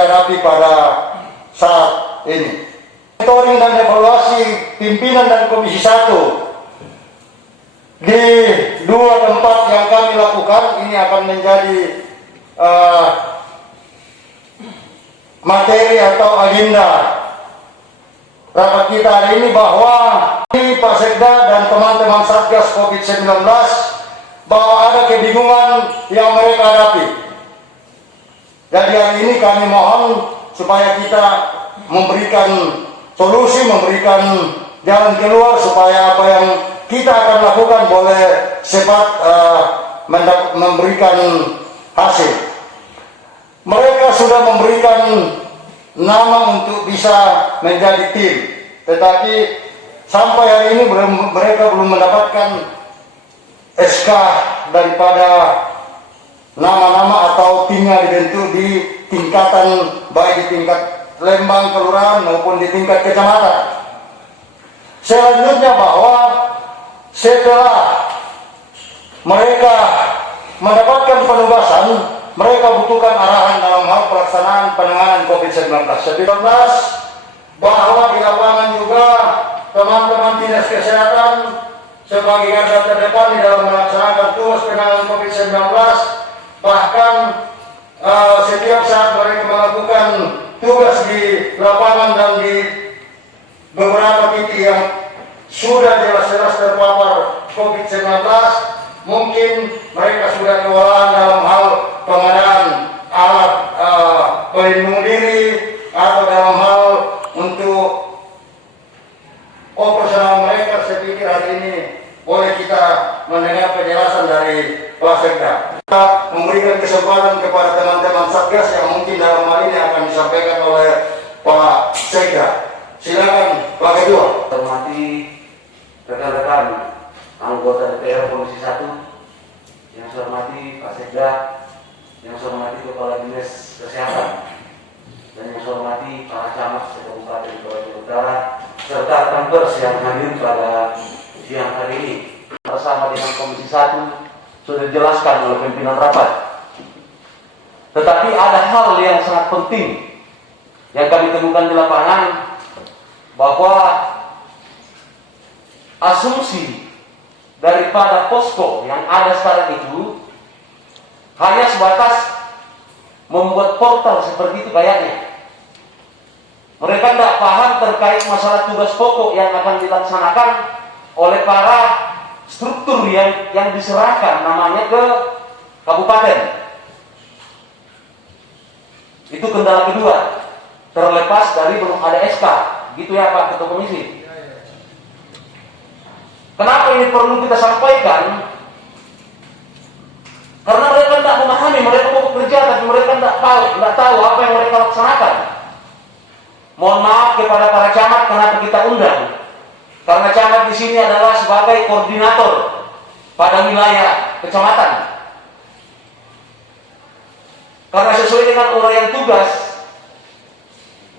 hadapi pada saat ini. Monitoring dan evaluasi pimpinan dan Komisi 1 di 2 tempat yang kami lakukan ini akan menjadi materi atau agenda rapat kita hari ini, bahwa ini Pak Sekda dan teman-teman Satgas COVID-19 bahwa ada kebingungan yang mereka hadapi. Jadi hari ini kami mohon supaya kita memberikan solusi, memberikan jalan keluar supaya apa yang kita akan lakukan boleh cepat memberikan hasil. Mereka sudah memberikan nama untuk bisa menjadi tim, tetapi sampai hari ini mereka belum mendapatkan SK daripada nama-nama atau timnya dibentuk di tingkatan, baik di tingkat Lembang kelurahan maupun di tingkat kecamatan. Selanjutnya bahwa setelah mereka mendapatkan penugasan, mereka butuhkan arahan dalam hal pelaksanaan penanganan COVID-19. Bahwa di lapangan juga teman-teman dinas kesehatan sebagai garda terdepan di dalam melaksanakan tugas penanganan COVID-19, bahkan setiap saat mereka melakukan tugas di lapangan dan di beberapa titik yang sudah jelas-jelas terpapar COVID-19, mungkin mereka sudah kewalahan dalam hal pengadaan alat pelindung diri atau dalam hal untuk operasional mereka. Saya pikir hari ini boleh kita mendengar penjelasan dari Pak Sekda. Kita memberikan kesempatan kepada teman-teman Satgas yang mungkin dalam hal ini akan disampaikan oleh Pak Sekda. Silakan Pak Ketua. Hormati rekan-rekan anggota DPR Komisi 1, yang saya hormati Pak Sekda, yang saya hormati Kepala Dinas Kesehatan, dan yang saya hormati para camat se-Kabupaten Toraja Utara, serta kampers yang hadir pada siang hari ini. Bersama dengan Komisi 1 sudah dijelaskan oleh pimpinan rapat. Tetapi ada hal yang sangat penting yang kami temukan di lapangan, bahwa asumsi daripada posko yang ada sekarang itu hanya sebatas membuat portal seperti itu kayaknya. Mereka tidak paham terkait masalah tugas pokok yang akan dilaksanakan oleh para struktur yang diserahkan namanya ke kabupaten. Itu kendala kedua, terlepas dari belum ada SK. Gitu ya Pak Ketua Komisi. Kenapa ini perlu kita sampaikan? Karena mereka tidak memahami, mereka mau bekerja tapi mereka tidak tahu apa yang mereka laksanakan. Mohon maaf kepada para camat kenapa kita undang. Karena camat di sini adalah sebagai koordinator pada wilayah kecamatan. Karena sesuai dengan uraian tugas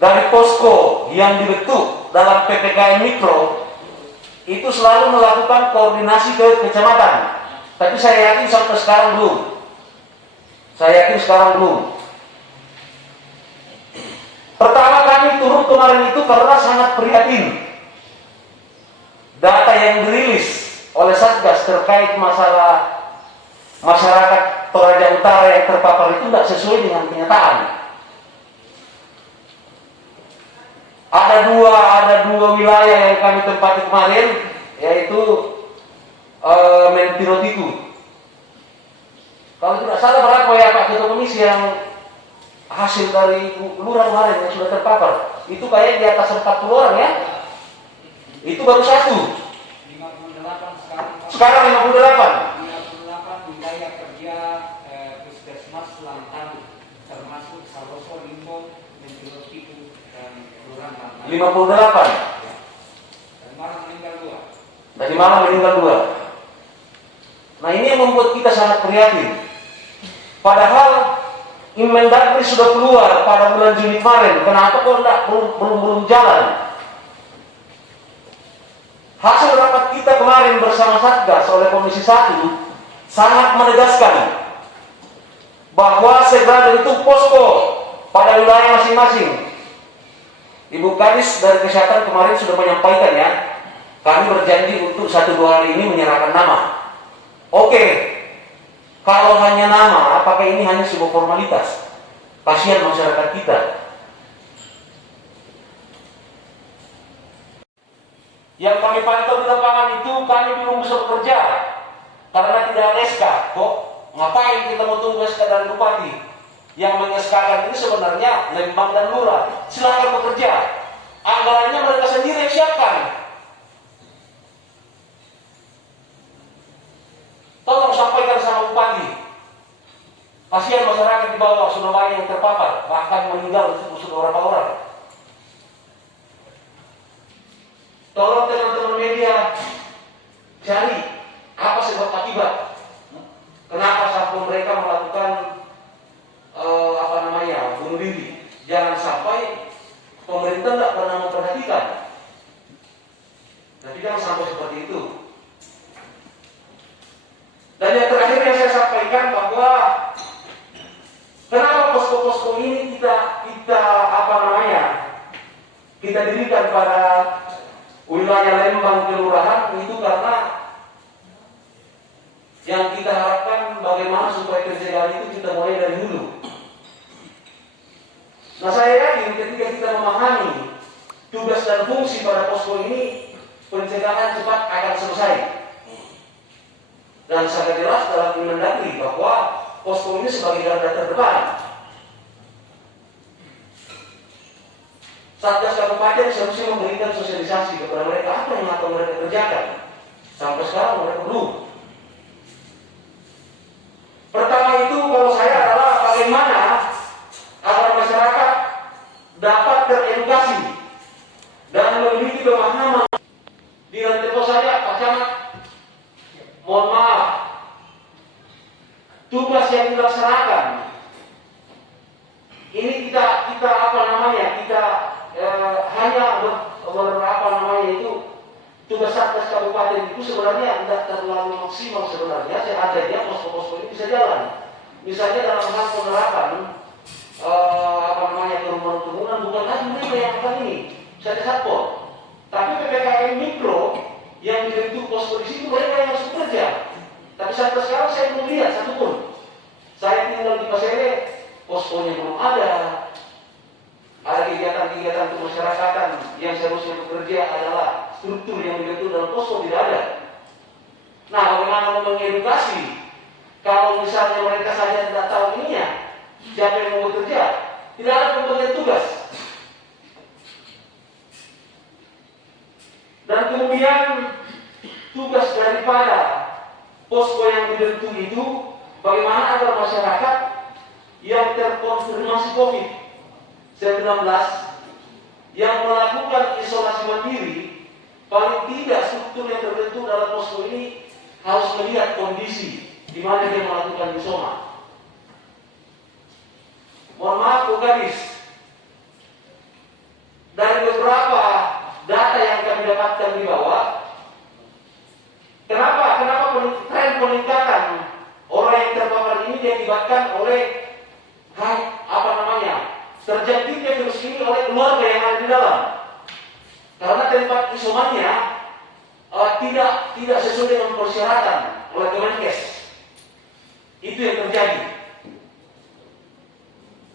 dari posko yang dibentuk dalam PPKM Mikro, itu selalu melakukan koordinasi ke kecamatan. Tapi saya yakin sampai sekarang belum. Pertama kami turun kemarin itu karena sangat prihatin. Data yang dirilis oleh Satgas terkait masalah masyarakat Toraja Utara yang terpapar itu tidak sesuai dengan kenyataan. Ada dua wilayah yang kami tempati kemarin, yaitu Mentirotitu. Kalau tidak salah berapa ya Pak Ketua Komisi yang hasil dari lurah kemarin yang sudah terpapar? Itu kayak di atas 40 orang ya? Itu baru 1. 58 sekarang 58 wilayah kerja Puskesmas Selatan, termasuk Saloso, Limbo, Mentirotitu, dan Kelurahan Lantang. 58. Dari malam meninggal 2. Nah ini yang membuat kita sangat prihatin. Padahal Inmendagri sudah keluar pada bulan Juni kemarin. Kenapa kok belum jalan? Hasil rapat kita kemarin bersama Satgas oleh Komisi 1 sangat menegaskan bahwa segera itu posko pada wilayah masing-masing. Ibu Kadis dari Kesehatan kemarin sudah menyampaikan ya, kami berjanji untuk 1-2 hari ini menyerahkan nama. Oke, kalau hanya nama, apakah ini hanya sebuah formalitas? Kasihan masyarakat kita. Yang kami pantau di lapangan itu kami belum bisa bekerja karena tidak ada SK. Kok ngapain kita mau tunggu SK dari Bupati? Yang meng-SK-kan ini sebenarnya Lembang dan Lurah. Silakan bekerja. Anggarannya mereka sendiri yang siapkan. Tolong sampaikan sama Bupati. Kasihan masyarakat di bawah sudah banyak yang terpapar, bahkan meninggal sudah beberapa orang. Tolong teman-teman media cari apa sebab akibat. Kenapa satpam mereka melakukan bunuh diri? Jangan sampai pemerintah tidak pernah memperhatikan. Tapi jangan sampai seperti itu. Dan yang terakhir yang saya sampaikan bahwa kenapa posko-posko ini kita dirikan pada wilayah Lembang kelurahan itu karena yang kita harapkan bagaimana supaya pencegahan itu kita mulai dari hulu. Nah, saya yakin ketika kita memahami tugas dan fungsi pada posko ini, pencegahan cepat akan selesai. Dan sangat jelas dalam Mendagri bahwa posko ini sebagai garda terdepan. Satgas Kabupaten seharusnya memberikan sosialisasi kepada mereka apa yang akan mereka kerjakan. Sampai sekarang mereka belum. Pertama itu kalau saya adalah bagaimana agar masyarakat dapat teredukasi dan memiliki pemahaman. Di Lantepo saja Pak Camat, mohon maaf, tugas yang dilaksanakan ini kita hanya tugas Satgas Kabupaten itu sebenarnya tidak terlalu maksimal sebenarnya. Seandainya posko-posko ini bisa jalan, misalnya dalam hal penerapan kerumunan bukan lagi mereka yang akan ini saja satpol, tapi PPKM mikro yang dibentuk posko di situ mereka yang harus bekerja. Tapi sampai sekarang saya belum lihat satupun. Saya tinggal di Pasere, poskonya belum ada. Ada kegiatan-kegiatan kemasyarakatan yang seharusnya bekerja adalah struktur yang dibentuk dalam posko tidak ada. Nah, bagaimana mengedukasi kalau misalnya mereka saja tidak tahu ininya, siapa yang mau bekerja? Tidak ada pembagian tugas. Dan kemudian tugas daripada posko yang dibentuk itu bagaimana agar masyarakat yang terkonfirmasi COVID-19 yang melakukan isolasi mandiri, paling tidak struktur yang terbentuk dalam posko ini harus melihat kondisi di mana dia melakukan isoma. Mohon maaf Bu Kadis, dari beberapa data yang kami dapatkan di bawah, kenapa tren peningkatan orang yang terpapar ini diakibatkan oleh terjangkitnya virus ini oleh keluarga yang ada di dalam. Karena tempat isomannya tidak sesuai dengan persyaratan oleh Kemenkes. Itu yang terjadi.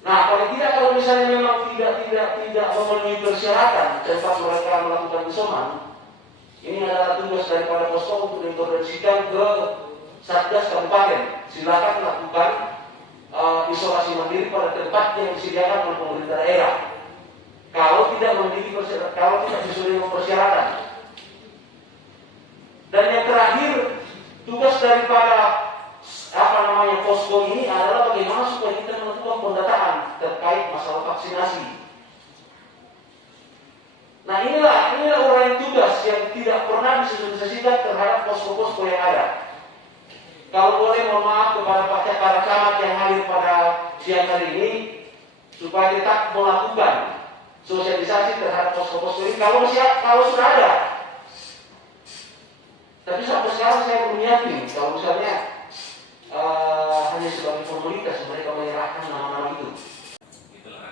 Nah, paling tidak kalau misalnya memang tidak memenuhi persyaratan tempat mereka melakukan isoman, ini adalah tugas daripada posko untuk diintervensikan ke Satgas Kabupaten. Silakan lakukan isolasi mandiri pada tempat yang disediakan oleh pemerintah daerah. Kalau tidak sesuai dengan persyaratan. Dan yang terakhir, tugas daripada posko ini adalah bagaimana supaya kita melakukan pendataan terkait masalah vaksinasi. Nah, inilah orang tugas yang tidak pernah disosialisasikan terhadap posko-posko yang ada. Kalau boleh mohon maaf kepada para camat yang hadir pada siang hari ini supaya tetap melakukan sosialisasi terhadap posko-posko ini kalau sudah ada. Tapi sampai sekarang saya belum yakin kalau misalnya hanya sebagai formalitas mereka menyerahkan nama-nama itu. Itulah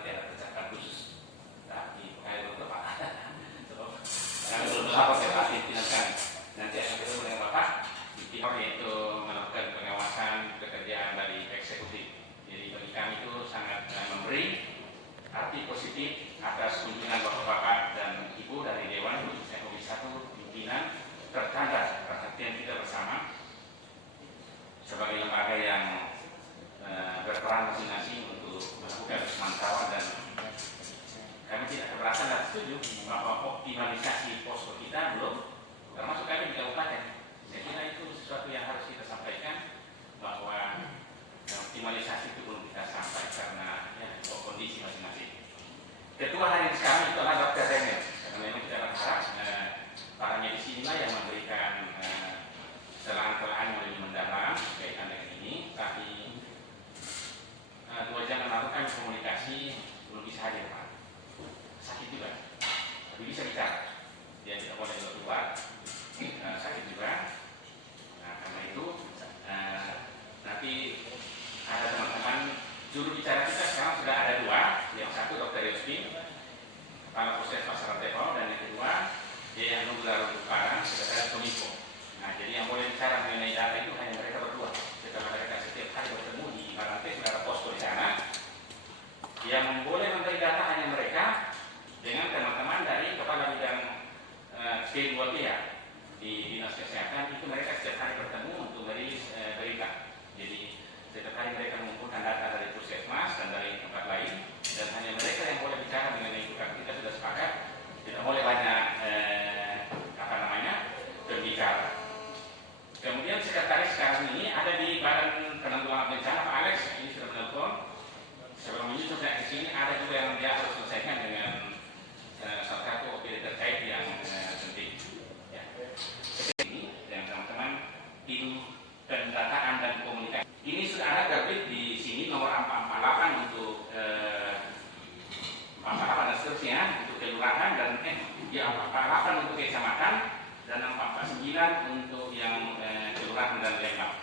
kelurahan dan Lembang.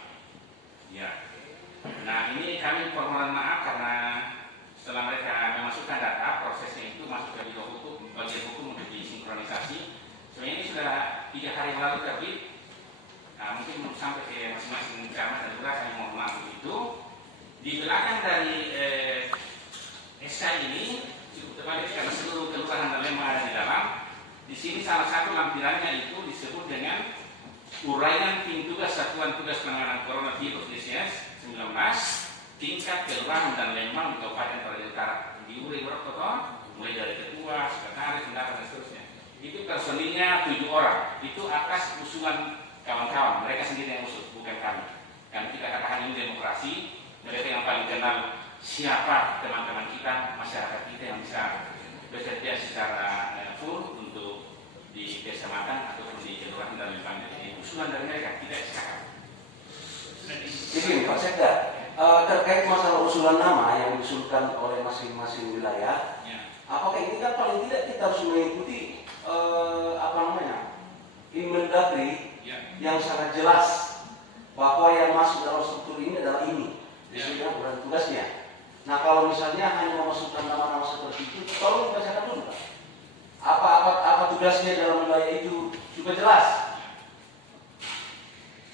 Ya. Nah, ini kami permohonan maaf karena setelah mereka memasukkan data, prosesnya itu masuk ke bidang hukum, bagian hukum untuk disinkronisasi. Sebenarnya ini sudah 3 hari lalu terbit. Nah, mungkin belum sampai ke masing-masing camat dan lurah, saya mohon maaf begitu. Di belakang dari SK ini cukup terbalik karena seluruh kelurahan dan Lembang ada di dalam. Di sini salah satu lampirannya itu disebut dengan uraian tim tugas Satuan Tugas Penanganan Coronavirus DCS 19 tingkat kelurahan dan Lembang di Kabupaten Toraja Utara. Diurai berapa mulai dari ketua, sekretaris, pendapat dan seterusnya. Itu personilnya 7 orang. Itu atas usulan kawan-kawan, mereka sendiri yang usul, bukan kami. Kami kita katakan ini demokrasi, mereka yang paling kenal siapa teman-teman kita, masyarakat kita yang bisa bekerja secara full untuk di kecamatan ataupun di kelurahan dan Lembang. Jadi usulan dari mereka tidak sepakat. Jadi Pak Sekda, terkait masalah usulan nama yang diusulkan oleh masing-masing wilayah, apakah ini kan paling tidak kita harus mengikuti Inmendagri yang sangat jelas bahwa yang masuk dalam struktur ini adalah ini sesuai dengan program tugasnya. Nah, kalau misalnya hanya memasukkan nama-nama seperti itu, tolong dibacakan dulu Pak. Apa tugasnya dalam wilayah itu juga jelas.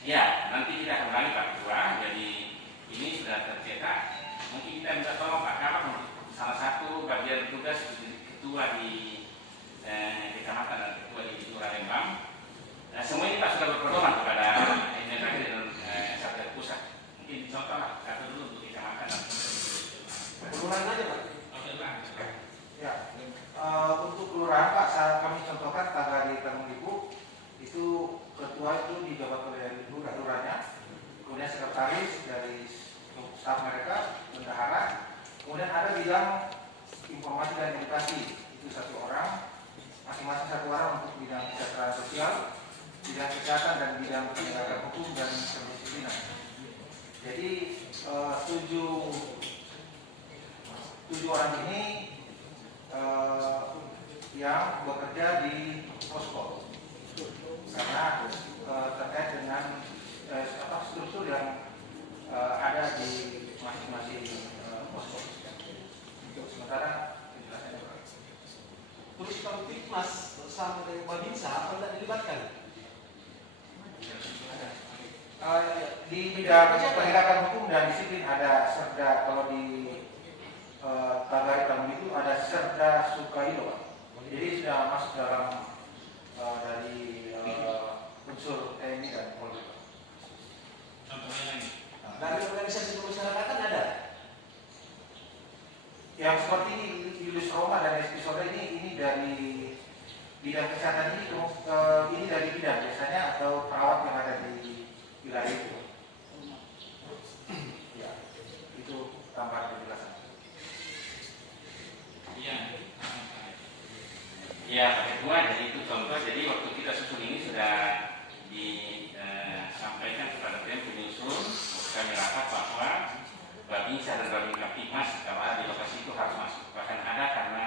Ya, nanti kita kembali Pak Ketua. Jadi ini sudah tercetak. Mungkin kita minta tolong Pak Kabak untuk salah satu bagian tugas ketua di kecamatan dan ketua di Lurah Lembang. Semua ini Pak sudah berpedoman kepada Inmendagri dan Satgas Pusat. Mungkin contoh lah satu dulu untuk kecamatan dan kelurahan aja Pak. Oke, Pak. Ya, untuk kelurahan Pak, saat kami contohkan Tagari Tanjung Ibu itu ketua itu dijabat oleh lurahnya, kemudian sekretaris dari staf mereka, bendahara, kemudian ada bidang informasi dan edukasi itu 1 orang, masing-masing 1 orang untuk bidang kesejahteraan sosial, bidang kesehatan dan bidang penegakan hukum dan kedisiplinan. Jadi 7 orang ini yang bekerja di posko karena terkait dengan struktur yang ada di masing-masing posko. Sementara penjelasannya Polisi Kamtipmas bersama dengan Babinsa apa tidak dilibatkan? di bidang penegakan hukum dan disiplin ada Serda, kalau di Tagari Tanjung itu ada Serda Sukailo. Jadi sudah masuk dalam dari unsur TNI dan Polri. Contohnya lagi. Dari organisasi kemasyarakatan ada? Yang seperti ini Julius Roma dan SP Soda ini dari bidang kesehatan ini dari bidang biasanya atau perawat yang ada di wilayah itu. Ya, itu tambahan penjelasan. Iya. Ya, Pak Ketua, jadi itu contoh. Jadi waktu kita susun ini sudah disampaikan kepada tim penyusun. Kami rapat bahwa Babinsa dan Babin Kaptimas kalau ada di lokasi itu harus masuk. Bahkan ada karena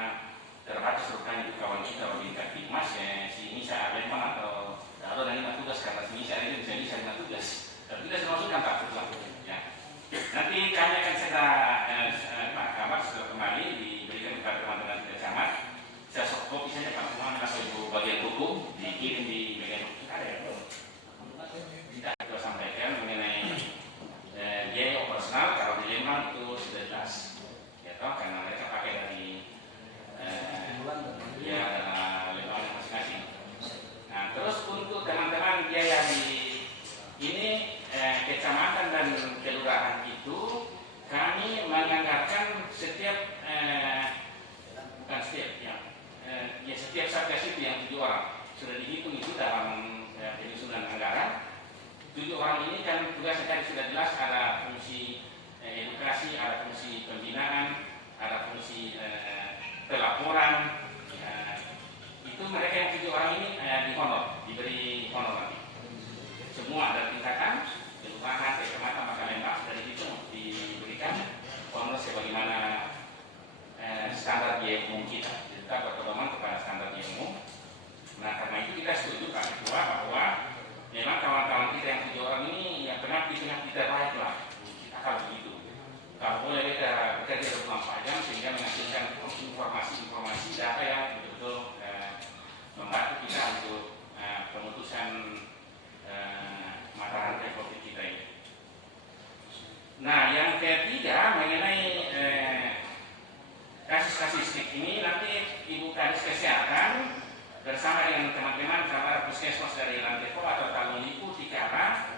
terbatas rupanya itu kawan kita Babin Kaptimas si Nisa Lembang atau dan lima tugas karena si Nisa ini bisa 5 tugas. Tapi kita sudah masukkan Pak Ketua. Ya. Nanti kami akan segera Pak Kabak sudah kembali diberikan kepada teman-teman kita camat. Saya kopi saja Pak Muhammad atau Ibu bagian hukum dikirim di bagian hukum ada ya belum? Tidak kita sampaikan mengenai biaya operasional kalau di Lembang itu sudah jelas, ya toh karena mereka pakai dari dana Lembang masing-masing. Nah terus untuk teman-teman biaya di ini kecamatan dan kelurahan itu kami menganggarkan setiap bukan setiap ya setiap satgas itu yang 7 orang sudah dihitung itu dalam penyusunan anggaran. 7 orang ini kan tugasnya tadi sudah jelas, ada fungsi edukasi, ada fungsi pembinaan, ada fungsi pelaporan. Itu mereka yang 7 orang ini dihonor, diberi honor nanti. Semua ada tingkatan, kelurahan, kecamatan, maka Lembang sudah dihitung, diberikan honor sebagaimana standar biaya umum kita. Kita berpedoman kepada standar biaya umum. Nah karena itu kita setuju Pak Ketua bahwa memang kawan-kawan kita yang 7 orang ini bersama dengan teman-teman kamar puskesmas dari Lantepo atau Taluniku Tikara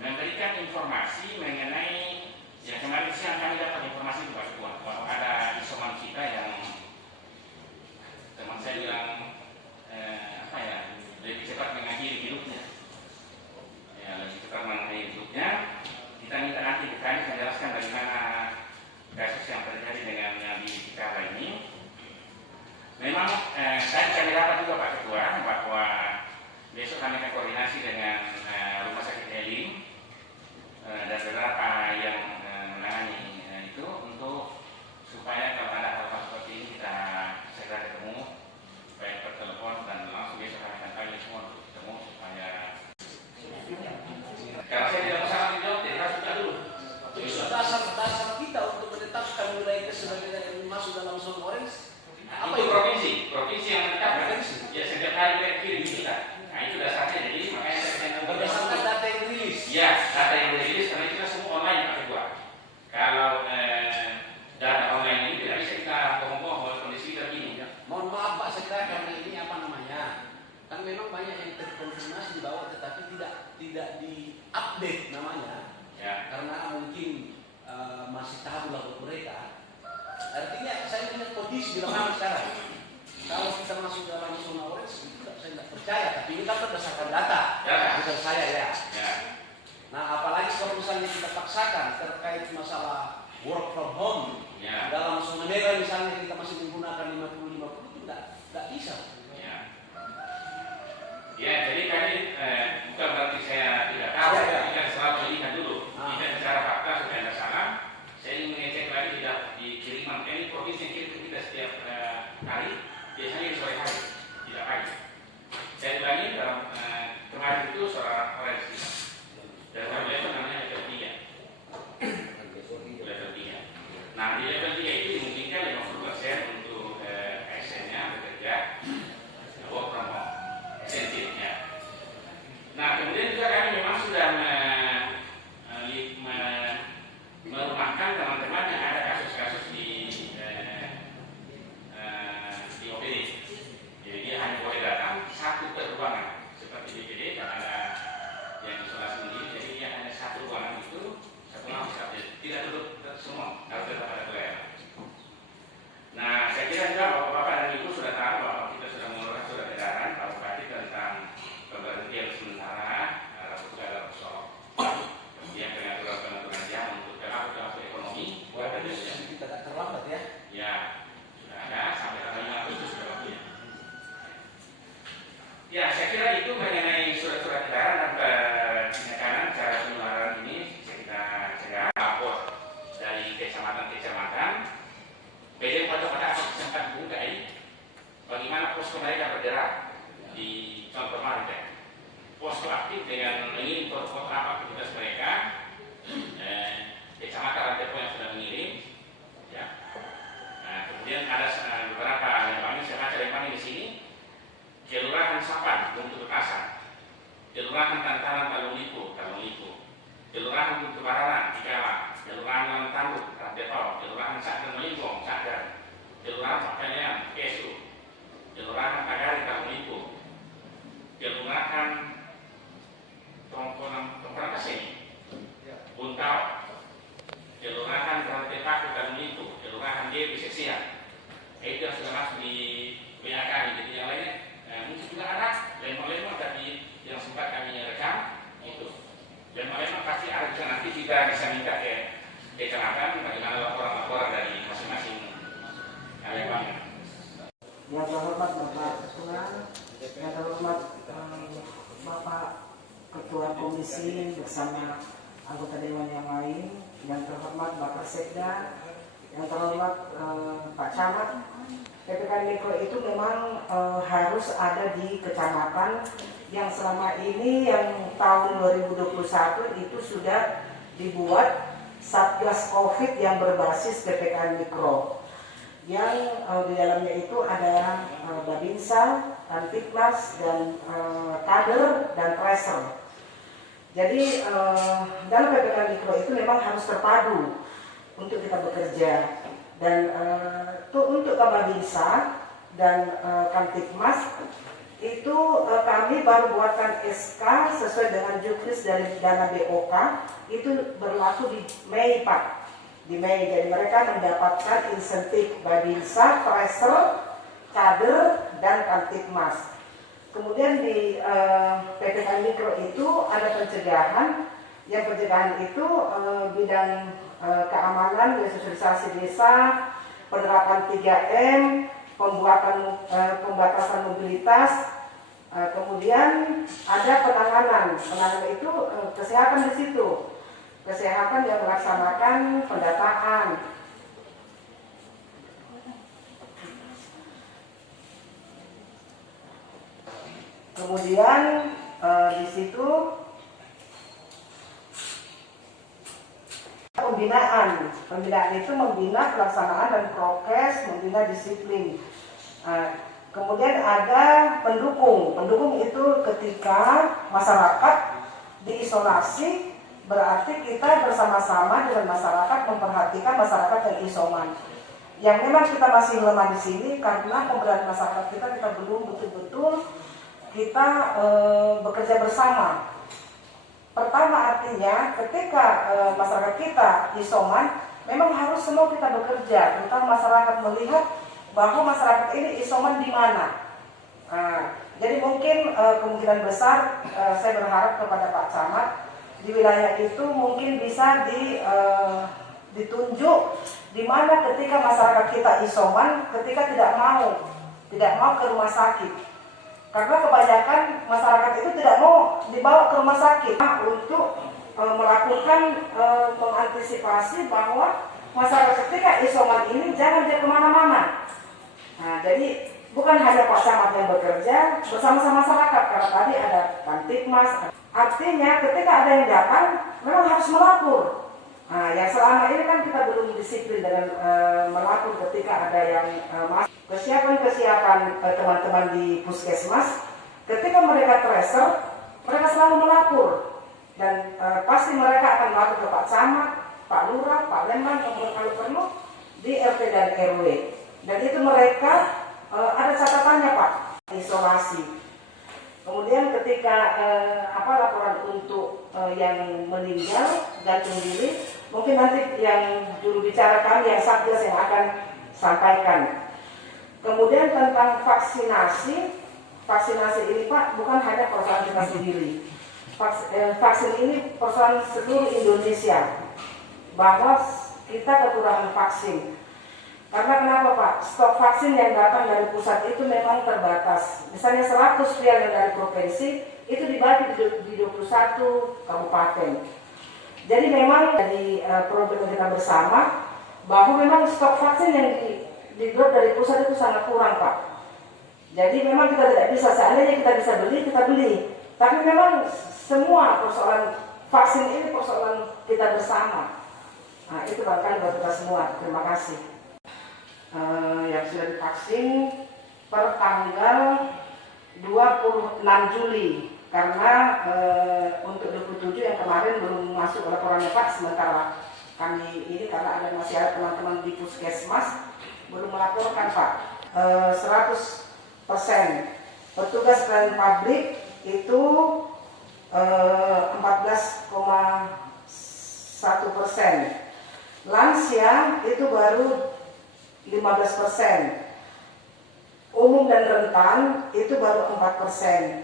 memberikan informasi mengenai yang kemarin siang kami dapat informasi Pak Ketua bahwa ada isoman kita yang teman saya bilang lebih cepat mengakhiri hidupnya. Ya, lebih cepat mengakhiri hidupnya. Kita minta nanti kami menjelaskan bagaimana kasus yang terjadi dengan yang di Tikara ini. Memang kami dapat juga Pak Ketua bahwa besok kami akan koordinasi dengan Rumah Sakit Elim dan beberapa yang menangani itu untuk supaya kalau ada hal-hal seperti ini kita segera ketemu baik per telepon dan langsung besok kami akan tanya semua untuk ketemu supaya kalau saya tidak masalah dijawab jadi harus buka dulu. Itu dasar kita untuk menetapkan wilayah itu sebagai yang masuk dalam zona orange. Apa itu provinsi yang menetapkan ya setiap hari mereka kirim kita. Nah itu dasarnya jadi makanya saya Berdasarkan data yang rilis. ya data yang dirilis karena kita semua online Pak Ketua. Kalau data online ini tidak bisa kita ngomong bahwa kondisi kita begini. Mohon maaf Pak Sekda karena ini apa namanya? Kan memang banyak yang terkonfirmasi di bawah tetapi tidak diupdate namanya. Ya. Karena mungkin masih tabu lah buat mereka. Artinya saya punya kondisi di lapangan sekarang. Kalau kita masuk dalam zona orange itu saya tidak percaya, tapi ini kan berdasarkan data, bukan saya ya. Nah apalagi kalau misalnya kita paksakan terkait masalah work from home dalam zona merah misalnya kita masih menggunakan 50-50 itu tidak bisa. Ya, jadi tadi bukan berarti saya tidak tahu, tapi kan selalu melihat dulu. Kita bicara fakta supaya tidak salah. Saya ingin mengecek lagi di kiriman ini provinsi yang kirim ke kita setiap hari, biasanya di sore hari, tidak pagi. Saya ulangi dalam kemarin itu seorang orang istimewa. Dan kami level namanya level 3. Level 3. Nah di level 3 itu dimungkinkan 50% untuk ASN-nya bekerja work from home. Sensitifnya. Nah kemudian juga kami memang sudah merumahkan teman-teman yang ada kasus-kasus di OPD. Jadi dia hanya boleh datang satu per ruangan seperti BPD karena ada yang isolasi sendiri. Jadi dia hanya satu ruangan itu satu ruangan tidak tutup semua harus tetap ada toilet. Nah saya kira juga bapak-bapak dan ibu sudah tahu bahwa kita sudah mengeluarkan surat edaran Pak Bupati tentang pemberhentian sementara Rabu Dalam Solo. Kemudian pengaturan jam untuk pelaku ekonomi. Kita tidak terlambat ya. Ya sudah ada sampai tanggal 5 Agustus sudah waktunya. Ya saya kira itu mengenai surat-surat edaran dan penekanan cara penularan ini kita cegah lapor dari kecamatan-kecamatan. PD pada sempat bukai bagaimana posko mereka bergerak di contoh kemarin posko aktif dengan mengirim foto apa aktivitas mereka kecamatan Lantepo yang sudah mengirim ya. Nah, kemudian ada beberapa yang kami saya baca yang kami di sini Kelurahan Sapan untuk Bekasan, Kelurahan Tantaran Taluniku, Kelurahan Buntu Bararan Tikala, Kelurahan Lantambuk Lantepo, Kelurahan Sadar Melimbong Sadar, Kelurahan Pakaian Kesu, Kelurahan Tagari Taluniku, Kelurahan Tongkonan Kaseni, Buntau, Kelurahan Rantepaku Taluniku, Kelurahan Dewi Seksian. Itu yang sudah masuk di WA kami. Jadi yang lainnya mungkin juga ada lemon-lemon tapi yang sempat kami rekam itu. Lemon-lemon pasti ada juga nanti kita bisa minta ke kecamatan bagaimana laporan-laporan dari masing-masing lemon. Yang terhormat Bapak Ketua, yang terhormat Bapak Ketua Komisi bersama anggota Dewan yang lain, yang terhormat Bapak Sekda, yang terhormat Pak Camat. PPKM Mikro itu memang harus ada di kecamatan yang selama ini yang tahun 2021 itu sudah dibuat Satgas COVID yang berbasis PPKM Mikro. Yang di dalamnya itu ada Babinsa, Antikmas, dan kader dan tracer. Jadi dalam PPKM Mikro itu memang harus terpadu untuk kita bekerja. Dan untuk Babinsa dan Kamtipmas itu kami baru buatkan SK sesuai dengan juknis dari dana BOK, itu berlaku di Mei Pak, di Mei. Jadi mereka mendapatkan insentif Babinsa, Tracer, Kader, dan Kamtipmas. Kemudian di PPKM Mikro itu ada pencegahan. Yang pencegahan itu bidang keamanan, resosialisasi desa, penerapan 3M, pembatasan mobilitas, kemudian ada penanganan itu kesehatan di situ, kesehatan yang melaksanakan pendataan. Kemudian di situ pembinaan itu membina pelaksanaan dan prokes, membina disiplin. Kemudian ada pendukung itu ketika masyarakat diisolasi, berarti kita bersama-sama dengan masyarakat memperhatikan masyarakat yang isoman. Yang memang kita masih lemah di sini karena pemberdayaan masyarakat kita belum betul-betul kita bekerja bersama. Pertama artinya ketika masyarakat kita isoman, memang harus semua kita bekerja, terutama masyarakat melihat bahwa masyarakat ini isoman di mana. Jadi mungkin kemungkinan besar saya berharap kepada Pak Camat di wilayah itu mungkin bisa ditunjuk di mana ketika masyarakat kita isoman, ketika tidak mau ke rumah sakit. Karena kebanyakan masyarakat itu tidak mau dibawa ke rumah sakit untuk melakukan mengantisipasi bahwa masyarakat ketika isoman ini jangan dia kemana-mana. Nah, jadi bukan hanya Pak Camat yang bekerja bersama-sama masyarakat, karena tadi ada Kamtipmas. Artinya ketika ada yang datang memang harus melapor. Nah, yang selama ini kan kita belum disiplin dengan melapor ketika ada yang masuk. Kesiapan teman-teman di puskesmas, ketika mereka tracer, mereka selalu melapor. Dan pasti mereka akan melapor ke Pak Camat, Pak Lurah, Pak Lembang, kalau perlu di RT dan RW. Dan itu mereka ada catatannya Pak, isolasi. Kemudian ketika laporan untuk yang meninggal gantung diri, mungkin nanti yang juru bicara kami yang Satgas yang akan sampaikan. Kemudian tentang vaksinasi ini Pak bukan hanya persoalan kita sendiri. Vaksin ini persoalan seluruh Indonesia, bahwa kita kekurangan vaksin. Karena kenapa Pak? Stok vaksin yang datang dari pusat itu memang terbatas. Misalnya 100 vial yang dari provinsi itu dibagi di 21 kabupaten. Jadi memang dari problem kita bersama bahwa memang stok vaksin yang di drop dari pusat itu sangat kurang Pak. Jadi memang kita tidak bisa, seandainya kita bisa beli, kita beli. Tapi memang semua persoalan vaksin ini persoalan kita bersama. Nah itu barangkali buat kita semua. Terima kasih. Yang sudah divaksin per tanggal 26 Juli. Karena untuk 27 yang kemarin belum masuk laporannya Pak, sementara kami ini karena masih ada teman-teman di puskesmas belum melaporkan Pak. 100% petugas pelayanan publik itu 14,1%, lansia itu baru 15%, umum dan rentan itu baru 4%,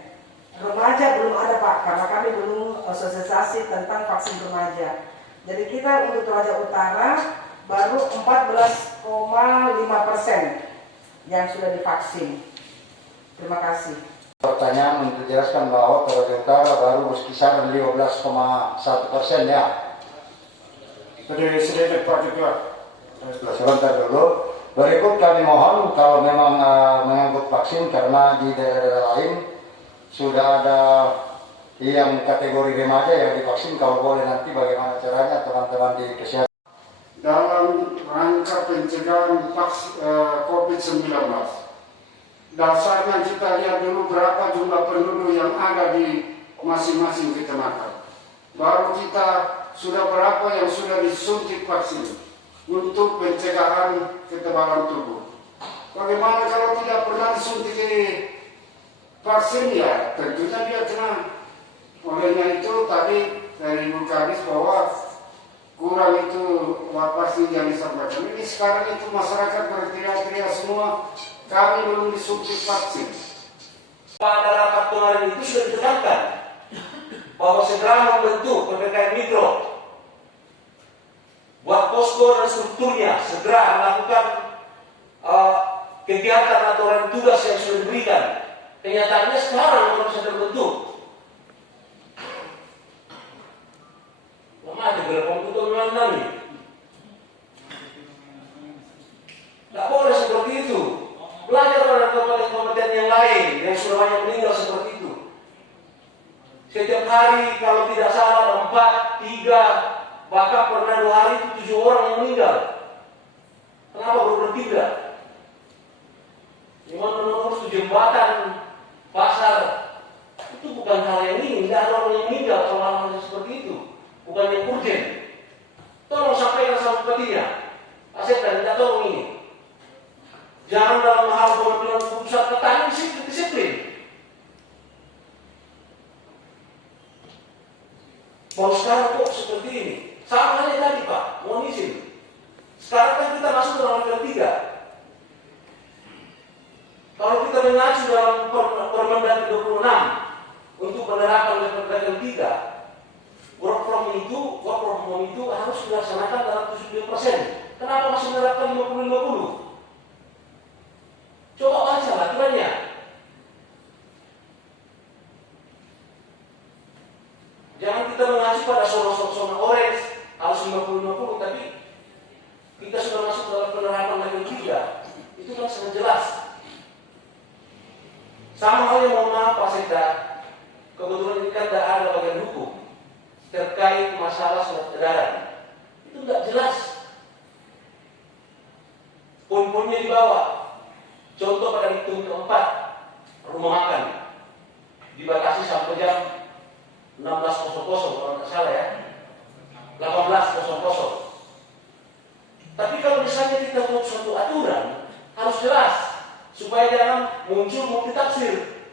remaja belum ada Pak karena kami belum sosialisasi tentang vaksin remaja. Jadi kita untuk Toraja Utara baru 14,5% yang sudah divaksin. Terima kasih. Pertanyaan untuk jelaskan bahwa Toraja Utara baru berkisar 15,1% ya. Sedikit Pak Ketua. Sebentar dulu. Berikut kami mohon kalau memang mengangkut vaksin karena di daerah lain sudah ada yang kategori remaja yang divaksin, kalau boleh nanti bagaimana caranya teman-teman di kesehatan. Dalam rangka pencegahan COVID-19, dasarnya kita lihat dulu berapa jumlah penduduk yang ada di masing-masing kecamatan. Baru kita sudah berapa yang sudah disuntik vaksin untuk pencegahan kekebalan tubuh. Bagaimana kalau tidak pernah disuntik ini vaksin ya tentunya dia kena. Olehnya itu tadi dari Ibu Kadis bahwa kurang itu vaksin yang disampaikan. Ini sekarang itu masyarakat berteriak-teriak semua, kami belum disuntik vaksin. Pada rapat kemarin itu sudah ditekankan bahwa segera membentuk PPKM Mikro, buat posko dan strukturnya, segera melakukan kegiatan aturan tugas yang sudah diberikan. Kenyataannya sekarang belum bisa terbentuk. Lama aja gelar komputer menandani. Tidak boleh seperti itu. Belajar pada kompeten yang lain yang sudah banyak meninggal seperti itu. Setiap hari kalau tidak salah 4, 3, bahkan pernah 2 hari itu 7 orang yang meninggal. Kenapa baru bertiga? Yang menurut jembatan pasar itu bukan hal yang ini, tidak ada orang yang meninggal kalau hal seperti itu, bukan yang urgen. Tolong sampaikan sama bupatinya, Asetkan tidak tolong ini. Jangan dalam hal pengambilan keputusan petani disiplin. Baru sekarang kok seperti ini. Sama halnya tadi Pak, mohon izin. Sekarang kan kita masuk dalam level 3. Kalau kita mengacu dalam Permendagri 26 untuk penerapan level 3, work from home itu harus dilaksanakan dalam 70%. Kenapa masih menerapkan 50-50? Coba baca aturannya. Jangan kita mengacu pada zona orange harus 50-50, tapi kita sudah masuk dalam penerapan level 3. Itu kan sangat jelas. Sama halnya, mohon maaf Pak Sekda, kebetulan ini kan tidak ada bagian hukum terkait masalah surat edaran. Itu tidak jelas. Poin-poinnya di bawah. Contoh pada diktum keempat, rumah makan dibatasi sampai jam 16.00 kalau tidak salah ya, 18.00. Tapi kalau misalnya kita buat suatu aturan harus jelas supaya jangan muncul multitafsir.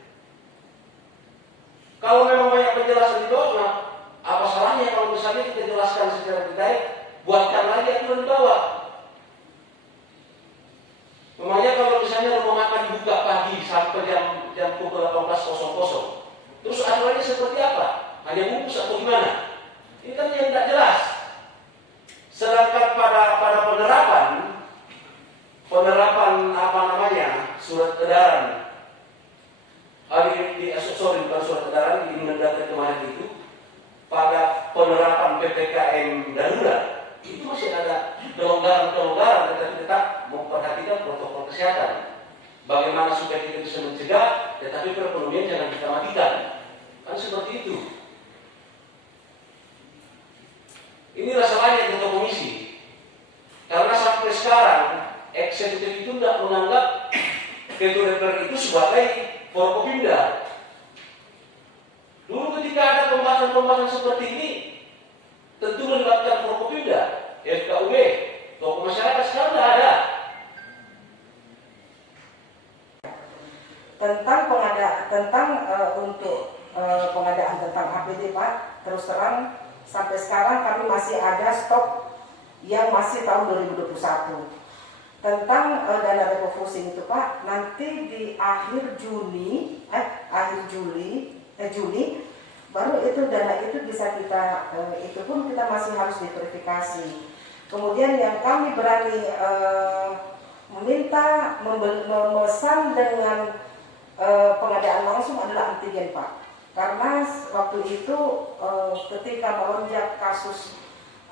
Kalau memang banyak penjelasan di bawah, nah, apa salahnya kalau misalnya kita jelaskan secara detail, buatkan lagi aturan di bawah. Memangnya kalau misalnya rumah makan dibuka pagi sampai jam pukul 18.00, terus aturannya seperti apa? Hanya bungkus atau gimana? Ini kan yang tidak jelas. Sedangkan pada penerapan apa namanya surat edaran, bukan surat edaran di Mendagri kemarin itu, pada penerapan PPKM darurat itu masih ada kelonggaran, tetapi tetap memperhatikan protokol kesehatan. Bagaimana supaya kita bisa mencegah, tetapi perekonomian jangan kita matikan. Kan seperti itu. Inilah salahnya ketua komisi. Karena sampai sekarang eksekutif itu tidak menganggap ketua DPR itu sebagai Forkopimda. Dulu ketika ada pembahasan seperti ini, tentu melibatkan Forkopimda, FKUB, tokoh masyarakat. Sekarang tidak ada. Untuk pengadaan tentang APD Pak, terus terang sampai sekarang kami masih ada stok yang masih tahun 2021 tentang dana refocusing itu Pak. Nanti di akhir Juni baru itu dana itu bisa kita itu pun kita masih harus diverifikasi. Kemudian yang kami berani meminta memesan dengan pengadaan langsung adalah antigen Pak. Karena waktu itu ketika melonjak kasus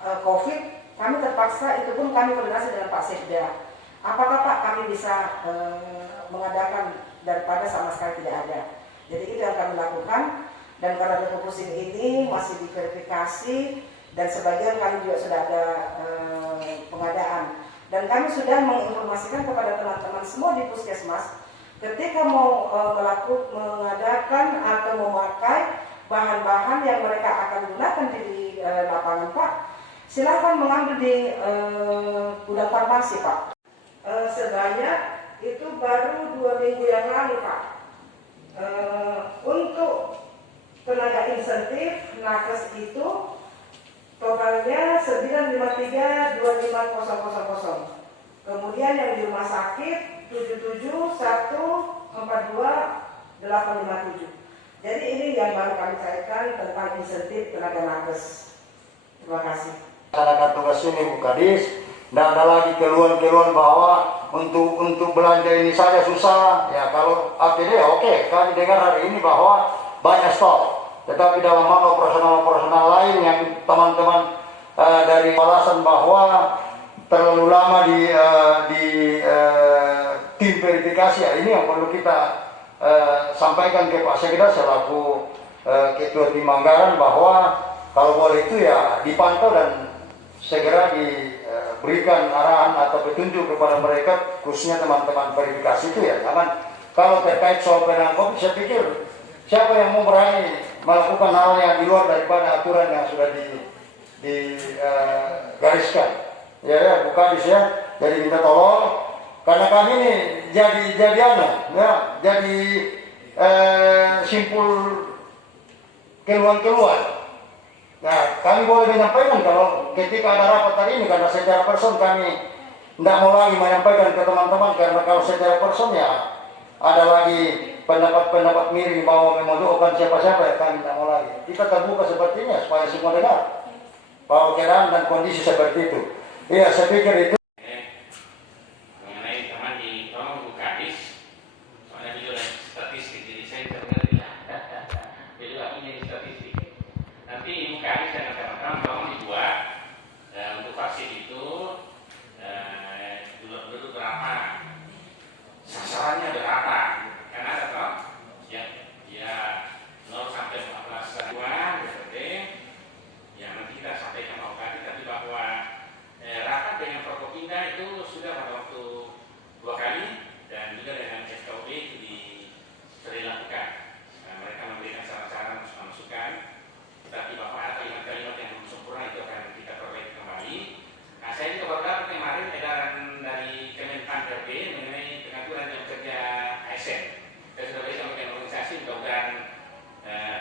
COVID, kami terpaksa, itu pun kami koordinasi dengan Pak Sekda. Apakah Pak kami bisa mengadakan daripada sama sekali tidak ada. Jadi itu yang kami lakukan. Dan karena refocusing ini masih diverifikasi dan sebagian kami juga sudah ada pengadaan. Dan kami sudah menginformasikan kepada teman-teman semua di puskesmas, ketika mau mengadakan atau memakai bahan-bahan yang mereka akan gunakan di lapangan Pak, silakan mengambil di gudang farmasi Pak. Sebanyak itu baru 2 minggu yang lalu Pak. Untuk tenaga insentif nakes itu totalnya 9532500. Kemudian yang di rumah sakit 771428557. Jadi ini yang baru kami cairkan tentang insentif tenaga nakes. Terima kasih. Masyarakat tugas ini Bu Kadis, tidak ada lagi keluhan-keluhan bahwa untuk belanja ini saja susah. Ya kalau APD oke, kami dengar hari ini bahwa banyak stok. Tetapi dalam hal operasional lain yang teman-teman dari alasan bahwa terlalu lama di tim verifikasi, ya ini yang perlu kita sampaikan ke Pak Sekda selaku Ketua Tim Anggaran bahwa kalau boleh itu ya dipantau dan segera diberikan arahan atau petunjuk kepada mereka, khususnya teman-teman verifikasi itu ya. Jangan kalau terkait soal penanganan COVID, saya pikir siapa yang mau berani melakukan hal yang di luar daripada aturan yang sudah digariskan. Ya Bu Kadis ya, jadi minta tolong karena kami ini jadi simpul keluhan-keluhan. Nah, kami boleh menyampaikan kalau ketika ada rapat hari ini karena secara person kami tidak mau lagi menyampaikan ke teman-teman karena kalau secara person ya ada lagi pendapat-pendapat miring bahwa memojokkan siapa-siapa ya kami tidak mau lagi. Kita terbuka sepertinya supaya semua dengar bahwa keadaan dan kondisi seperti itu. Iya, saya pikir itu. Mengenai teman di Bu Kadis, soalnya video dan statistik jadi saya mengerti ya. Jadi waktunya di statistik. Nanti Ibu Kadis dan teman-teman tolong dibuat untuk vaksin itu dulu berapa, sasarannya berapa, kan ada toh? Ya 0 sampai 14 bulan berarti. Ya nanti kita sampaikan Pak Kadis, tapi bahwa rapat dengan Forkopimda itu sudah pada waktu 2 kali dan juga dengan SKUD itu sudah dilakukan. Mereka memberikan saran-saran masukan. Tapi bahwa ada kalimat-kalimat yang belum sempurna itu akan kita perbaiki kembali. Nah, saya juga baru dapat kemarin edaran dari Kemenpan RB mengenai pengaturan jam kerja ASN. Saya sudah bersama dengan organisasi, mudah-mudahan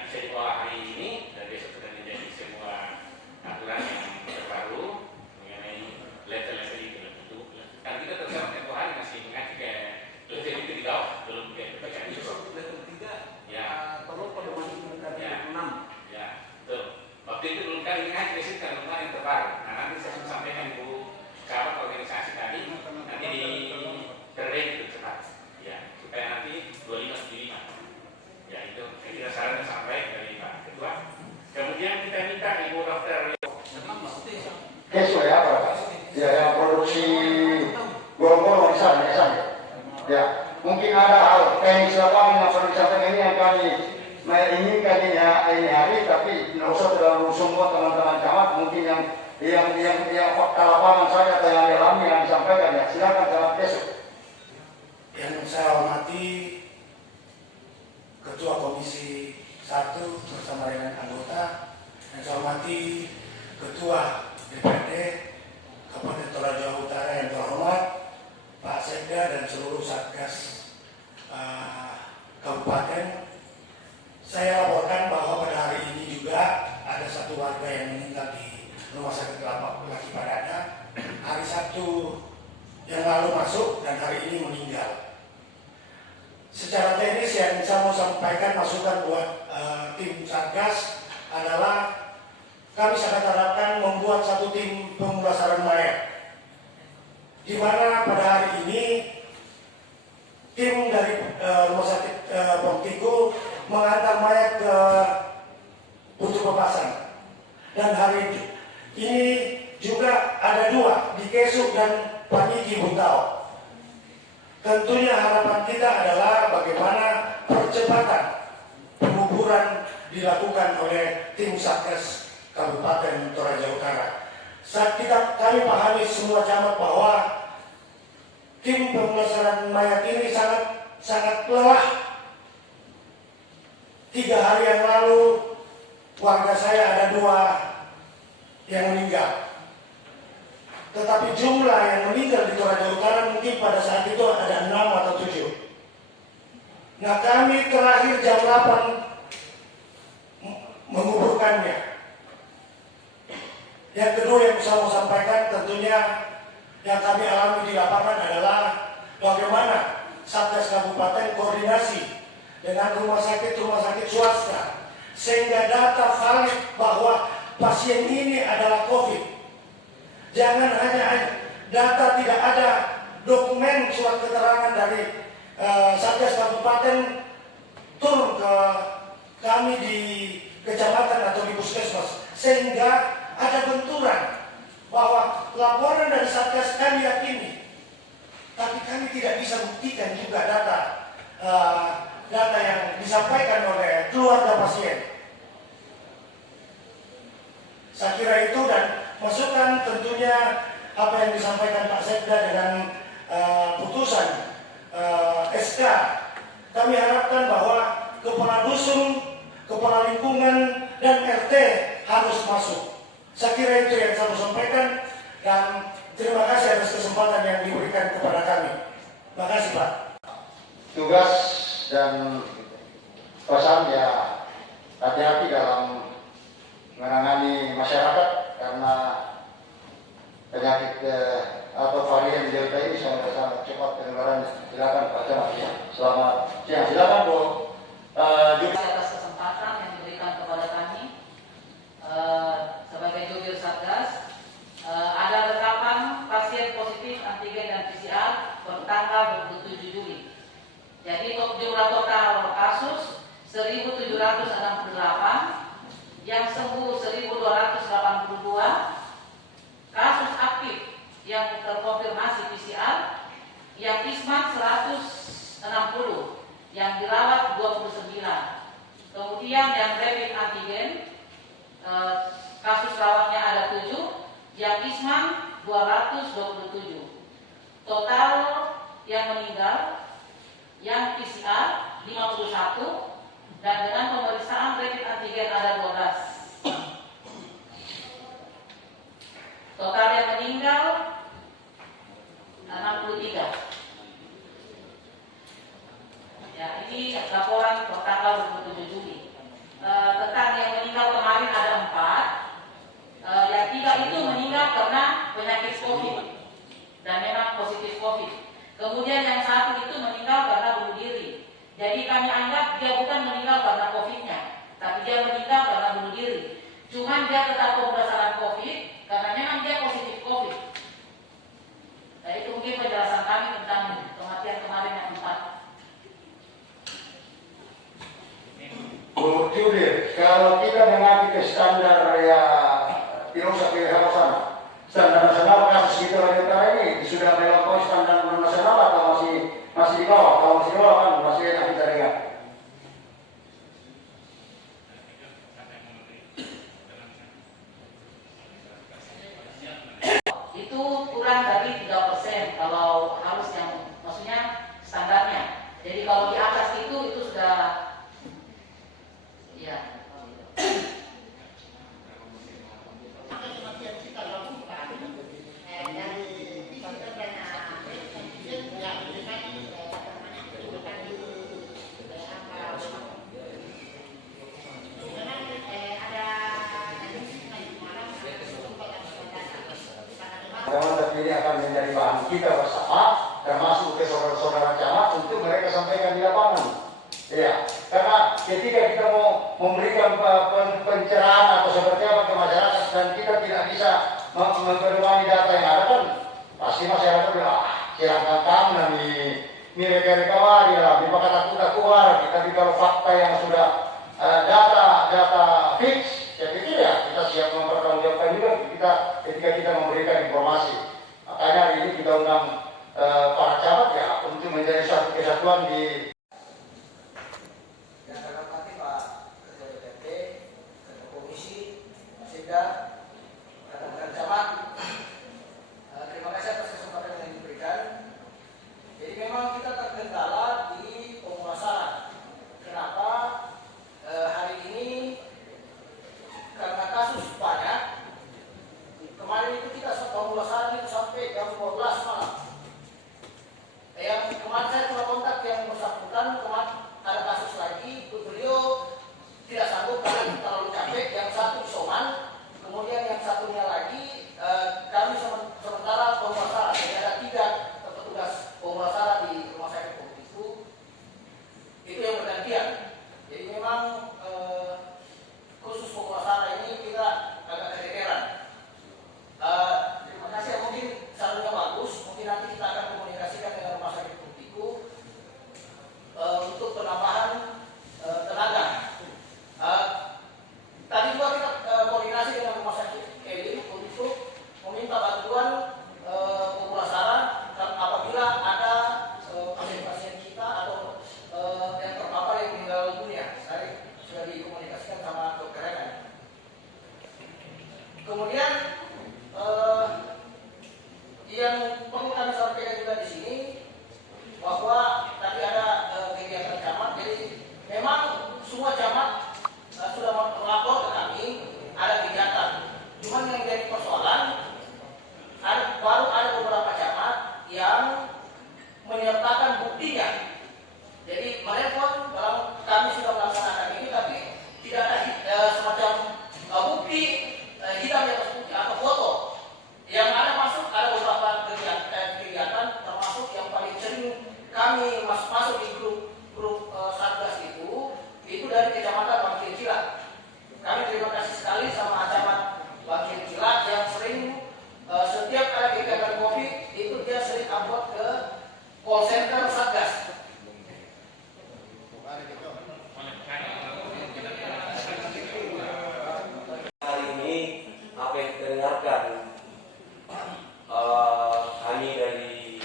bisa diolah hari ini dan besok sudah menjadi sebuah aturan yang terbaru mengenai level-level itu. Dan kita terus tempoh hari masih mengacu ke level itu di bawah, belum ke PPKM itu. Level 3 Ya, perlu pedoman indikator Ya. 6. Ya, betul. Waktu itu belum kali ingat krisis kan rumah yang terbaru. Nah, nanti saya sudah sampaikan Ibu kawan organisasi tadi, nanti diperbaiki itu cepat. Ya, supaya nanti 2575. Ya, itu saya kira saran sampai dari Pak Ketua. Kemudian kita minta Ibu Dokter Kesu ya apa? Ya yang produksi gorong-gorong di sana ya. Mungkin ada hal teknis lapangan yang perlu disampaikan ini yang kami menginginkan ini hari, tapi tidak usah terlalu semua teman-teman camat. Mungkin yang fakta lapangan saja atau yang dialami yang disampaikan ya. Silakan camat Kesu. Yang saya hormati Ketua Komisi 1 bersama dengan anggota, yang saya hormati Ketua DPRD Kabupaten Toraja Utara yang terhormat, Pak Sekda dan seluruh Satgas Kabupaten. Saya laporkan bahwa pada hari ini juga ada satu warga yang meninggal di Rumah Sakit Laki Padana. Hari Sabtu yang lalu masuk dan hari ini meninggal. Secara teknis yang saya mau sampaikan masukan buat tim Satgas adalah kami sangat harapkan membuat satu tim pemulasaran mayat, di mana pada hari ini tim dari Rumah Sakit Poktiku mengantar mayat ke Putu Pepasan, dan hari ini juga ada 2 di Kesuk dan Paniki Buntao. Tentunya harapan kita adalah bagaimana percepatan penguburan dilakukan oleh tim Satgas Kabupaten Toraja Utara. Saat kami pahami semua camat bahwa tim pemulasaran mayat ini sangat lelah. 3 hari yang lalu warga saya ada 2 yang meninggal. Tetapi jumlah yang meninggal di Toraja Utara mungkin pada saat itu ada 6 atau 7. Nah kami terakhir jam 8 menguburkannya. Yang kedua yang saya mau sampaikan tentunya yang kami alami di lapangan adalah bagaimana Satgas Kabupaten koordinasi dengan rumah sakit swasta sehingga data valid bahwa pasien ini adalah COVID. Jangan hanya data, tidak ada dokumen surat keterangan dari Satgas Kabupaten turun ke kami di kecamatan atau di puskesmas sehingga ada benturan bahwa laporan dari Satgas kami yakini, tapi kami tidak bisa buktikan juga data yang disampaikan oleh keluarga pasien. Saya kira itu, dan masukan tentunya apa yang disampaikan Pak Sekda dengan putusan SK. Kami harapkan bahwa kepala dusun, kepala lingkungan, dan RT harus masuk. Saya kira itu yang saya sampaikan, dan terima kasih atas kesempatan yang diberikan kepada kami. Terima kasih Pak. Tugas dan pesan ya, hati-hati dalam menangani masyarakat karena penyakit atau varian Delta ini sangat cepat penularannya. Silakan Pak Camat. Selamat siang. Silakan Bu. Atas kesempatan yang diberikan kepada kami sebagai jubir Satgas, ada rekapan pasien positif antigen dan PCR bertanggal 27 Juli. Jadi jumlah total kasus 1.768, yang sembuh 1.282, kasus aktif yang terkonfirmasi PCR, yang ismat 160, yang dirawat 29. Kemudian yang rapid antigen, kasus rawatnya ada 7, yang isman 227. Total yang meninggal, yang PCR 51, dan dengan pemeriksaan rapid antigen ada 12. Total yang meninggal 63. Ya, ini laporan per tanggal 27 Juli. Tentang yang meninggal kemarin ada 4. Yang 3 itu meninggal karena penyakit COVID dan memang positif COVID. Kemudian yang 1 itu meninggal karena bunuh diri. Jadi kami anggap dia bukan meninggal karena COVID-nya, tapi dia meninggal karena bunuh diri. Cuman dia tetap berdasarkan COVID karena memang dia positif COVID. Nah, itu mungkin penjelasan kami tentang kematian kemarin yang 4. Bu Jubir, kalau kita mengacu ke standar ya tidak usah pilih apa sana. Standar nasional kasus kita lagi utara ini sudah melampaui standar nasional atau masih di bawah? Kalau masih di bawah kan masih enak kita dengar. Itu kurang dari 3% kalau harus yang maksudnya standarnya. Jadi kalau di atas itu sudah ya. Teman-teman ini akan menjadi bahan kita bersama, termasuk ke saudara-saudara camat untuk mereka sampaikan di lapangan. Ya, karena ketika kita mau memberikan pencerahan atau seperti apa ke masyarakat dan kita tidak bisa memperluani data yang ada kan, pasti masyarakat bilang, silahkan kamu nanti mereka wari lah, memang kata kuat. Tapi kalau fakta yang sudah data fix, ya kita siap mempertanggungjawabkan juga ketika kita memberikan informasi. Makanya hari ini kita undang para camat ya untuk menjadi satu kesatuan di yang saya hormati Pak Ketua DPRD, Ketua Komisi, Sekda, rekan-rekan camat. Terima kasih atas kesempatan yang diberikan. Jadi memang kita terkendala di pemulasaran. Kenapa? Hari ini karena kasus banyak. Kemarin itu kita pemulasaran itu sampai jam 12 malam. Yang kemarin saya telah kontak yang bersangkutan mendengarkan kami dari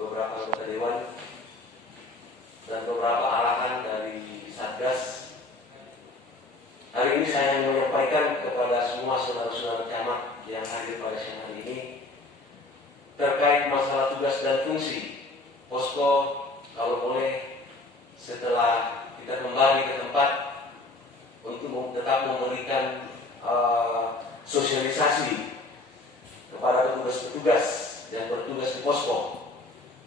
beberapa anggota dewan dan beberapa arahan dari Satgas. Hari ini saya ingin menyampaikan kepada semua saudara-saudara camat yang hadir pada siang hari ini terkait masalah tugas dan fungsi posko. Kalau boleh, setelah kita kembali ke tempat untuk tetap memberikan sosialisasi kepada petugas-petugas yang bertugas di posko.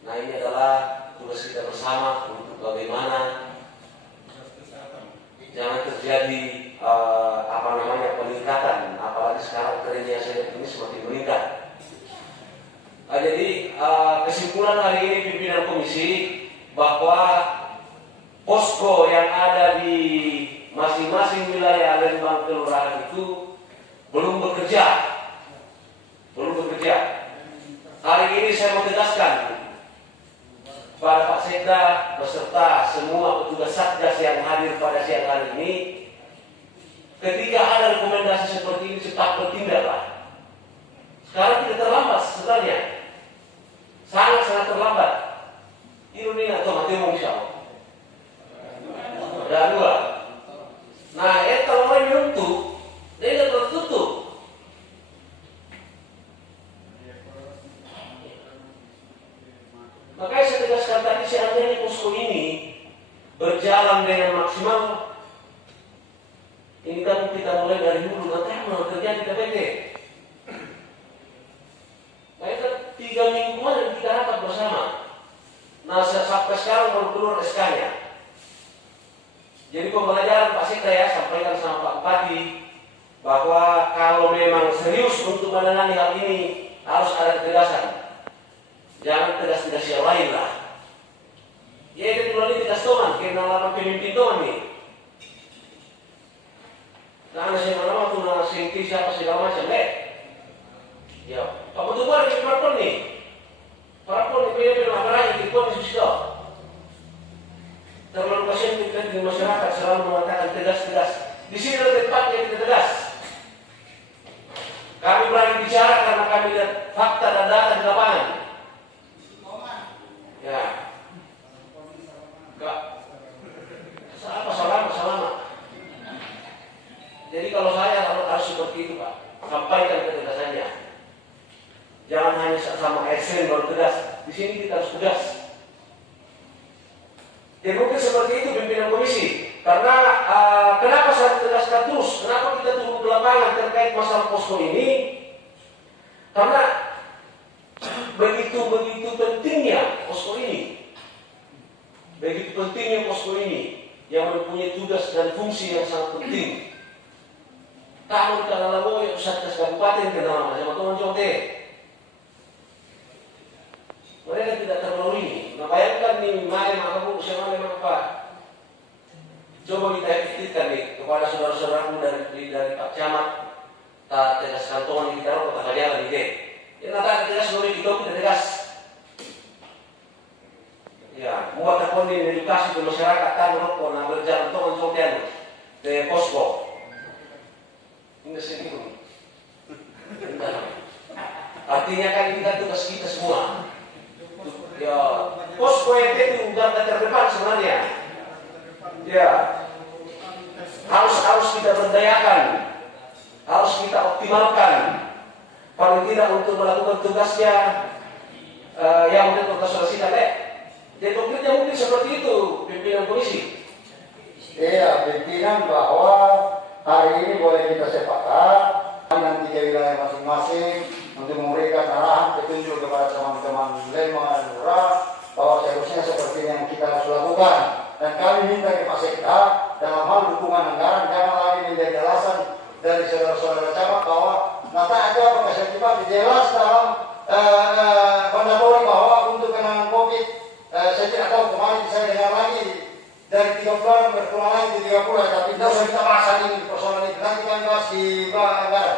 Nah, ini adalah tugas kita bersama untuk bagaimana jangan terjadi peningkatan, apalagi sekarang trennya saya ini semakin meningkat. Jadi kesimpulan hari ini pimpinan komisi bahwa posko yang ada di masing-masing wilayah Lembang kelurahan itu belum bekerja. Hari ini saya mau tegaskan pada Pak Sekda beserta semua petugas Satgas yang hadir pada siang hari ini, ketika ada rekomendasi seperti ini cepat bertindaklah. Sekarang tidak terlambat sebenarnya, sangat terlambat. Ini atau mati mau insya Allah. Ada dua. Nah, kalau orang menentu, dia tidak tertutup. Makanya saya tegaskan tadi, seandainya posko ini berjalan dengan maksimal, ini kan kita mulai dari dulu, nanti mau terjadi KPT. Makanya 3 mingguan yang kita rapat bersama. Nah, sampai sekarang baru keluar SK-nya. Jadi pembelajaran Pak Sekda ya, sampaikan sama Pak Bupati bahwa kalau memang serius untuk menangani hal ini harus ada ketegasan. Jangan tegas-tegas yang lain lah. Ya itu dulu ini tegas toman, kenalan pemimpin toman nih. Nah, saya mana waktu nang singki siapa segala macam deh. Ya, Pak Betul ada di parpol nih. Parpol di PDP Makarang di Pon di situ. Terlalu pasien kita di masyarakat selalu mengatakan tegas-tegas. Di sini adalah tempatnya kita tegas. Kami berani bicara karena kami lihat fakta dan data di lapangan. Ya, enggak. Selama. Jadi kalau saya harus seperti itu Pak, sampaikan ketegasannya. Jangan hanya sama ASN baru tegas. Di sini kita harus tegas. Ya mungkin seperti itu pimpinan komisi. Karena kenapa saya tegaskan terus? Kenapa kita turun ke lapangan terkait masalah posko ini? Karena begitu pentingnya posko ini. Begitu pentingnya posko ini yang mempunyai tugas dan fungsi yang sangat penting. Kamu kalau lalu ya Satgas Kabupaten kenal sama teman Jote. Mereka tidak terlalu ini. Nah, bayangkan nih, mana bu, siapa memang apa? Coba kita efektifkan nih kepada saudara-saudaraku dari Pak Camat, tak tegas kantongan kita taruh kota Kajalan nih. Ya, nanti tegas dulu kita tegas. Ya, buat takon di edukasi ke masyarakat kan rokok, nah berjalan tongan sokian ke posko. Ini sedikit. Artinya kan ini kan tugas kita semua. Ya, posko itu garda terdepan sebenarnya. Ya, harus kita berdayakan, harus kita optimalkan. Paling tidak untuk melakukan tugasnya yang mungkin konsultasikan jadi konkretnya mungkin seperti itu pimpinan komisi. Iya, pimpinan bahwa hari ini boleh kita sepakat nanti ke wilayah masing-masing untuk memberikan arahan petunjuk kepada teman-teman Lembang dan Lurah bahwa seharusnya seperti yang kita harus lakukan. Dan kami minta ke Pak Sekda dalam hal dukungan anggaran jangan lagi menjadi alasan dari saudara-saudara camat bahwa nanti ada pekerjaan jelas dalam mandatori bahwa untuk penanganan COVID saya tidak tahu kemarin saya dengar lagi dari 3 bulan berkurang lagi ke 30, tapi tidak usah kita bahas ini persoalan itu, nanti kami bahas di anggaran.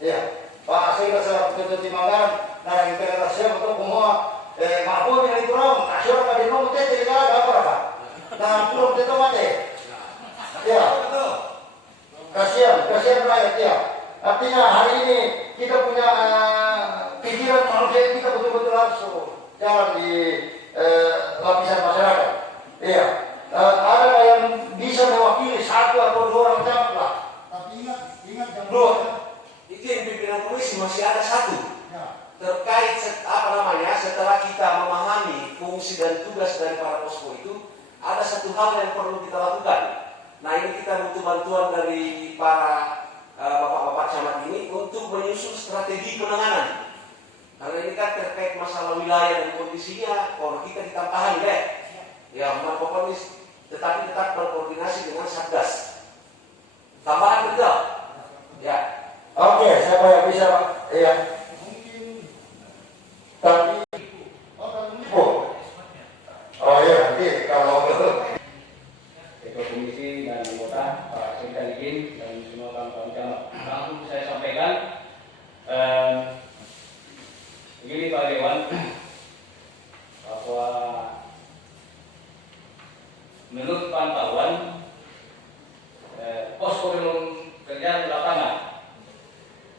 Ya, Pak Sekda selaku ketua tim anggaran, nah yang implementasinya untuk semua mampu yang itu rom, asyur pada nomor tete negara apa? Nah belum tentu mati. Ya, kasihan rakyat ya. Artinya hari ini kita punya pikiran manusia kita betul-betul langsung jalan di lapisan masyarakat. Iya, ada yang bisa mewakili satu atau dua orang camat lah. Tapi ingat jam 2. Itu yang pimpinan komisi masih ada satu. Ya. Terkait setelah kita memahami fungsi dan tugas dari para posko itu, ada satu hal yang perlu kita lakukan. Nah, ini kita butuh bantuan dari para bapak-bapak camat ini untuk menyusun strategi penanganan. Karena ini kan terkait masalah wilayah dan kondisinya, kalau kita ditampahan ya pokoknya tetapi tetap berkoordinasi dengan Satgas. Tambahan betul, ya. Oke, siapa yang bisa Pak? Iya. Tapi oh iya, nanti kalau Ketua Komisi dan anggota Pak Sekda izin dan semua kawan-kawan camat, langsung saya sampaikan begini Pak Dewan, bahwa menurut pantauan posko belum kerja di lapangan.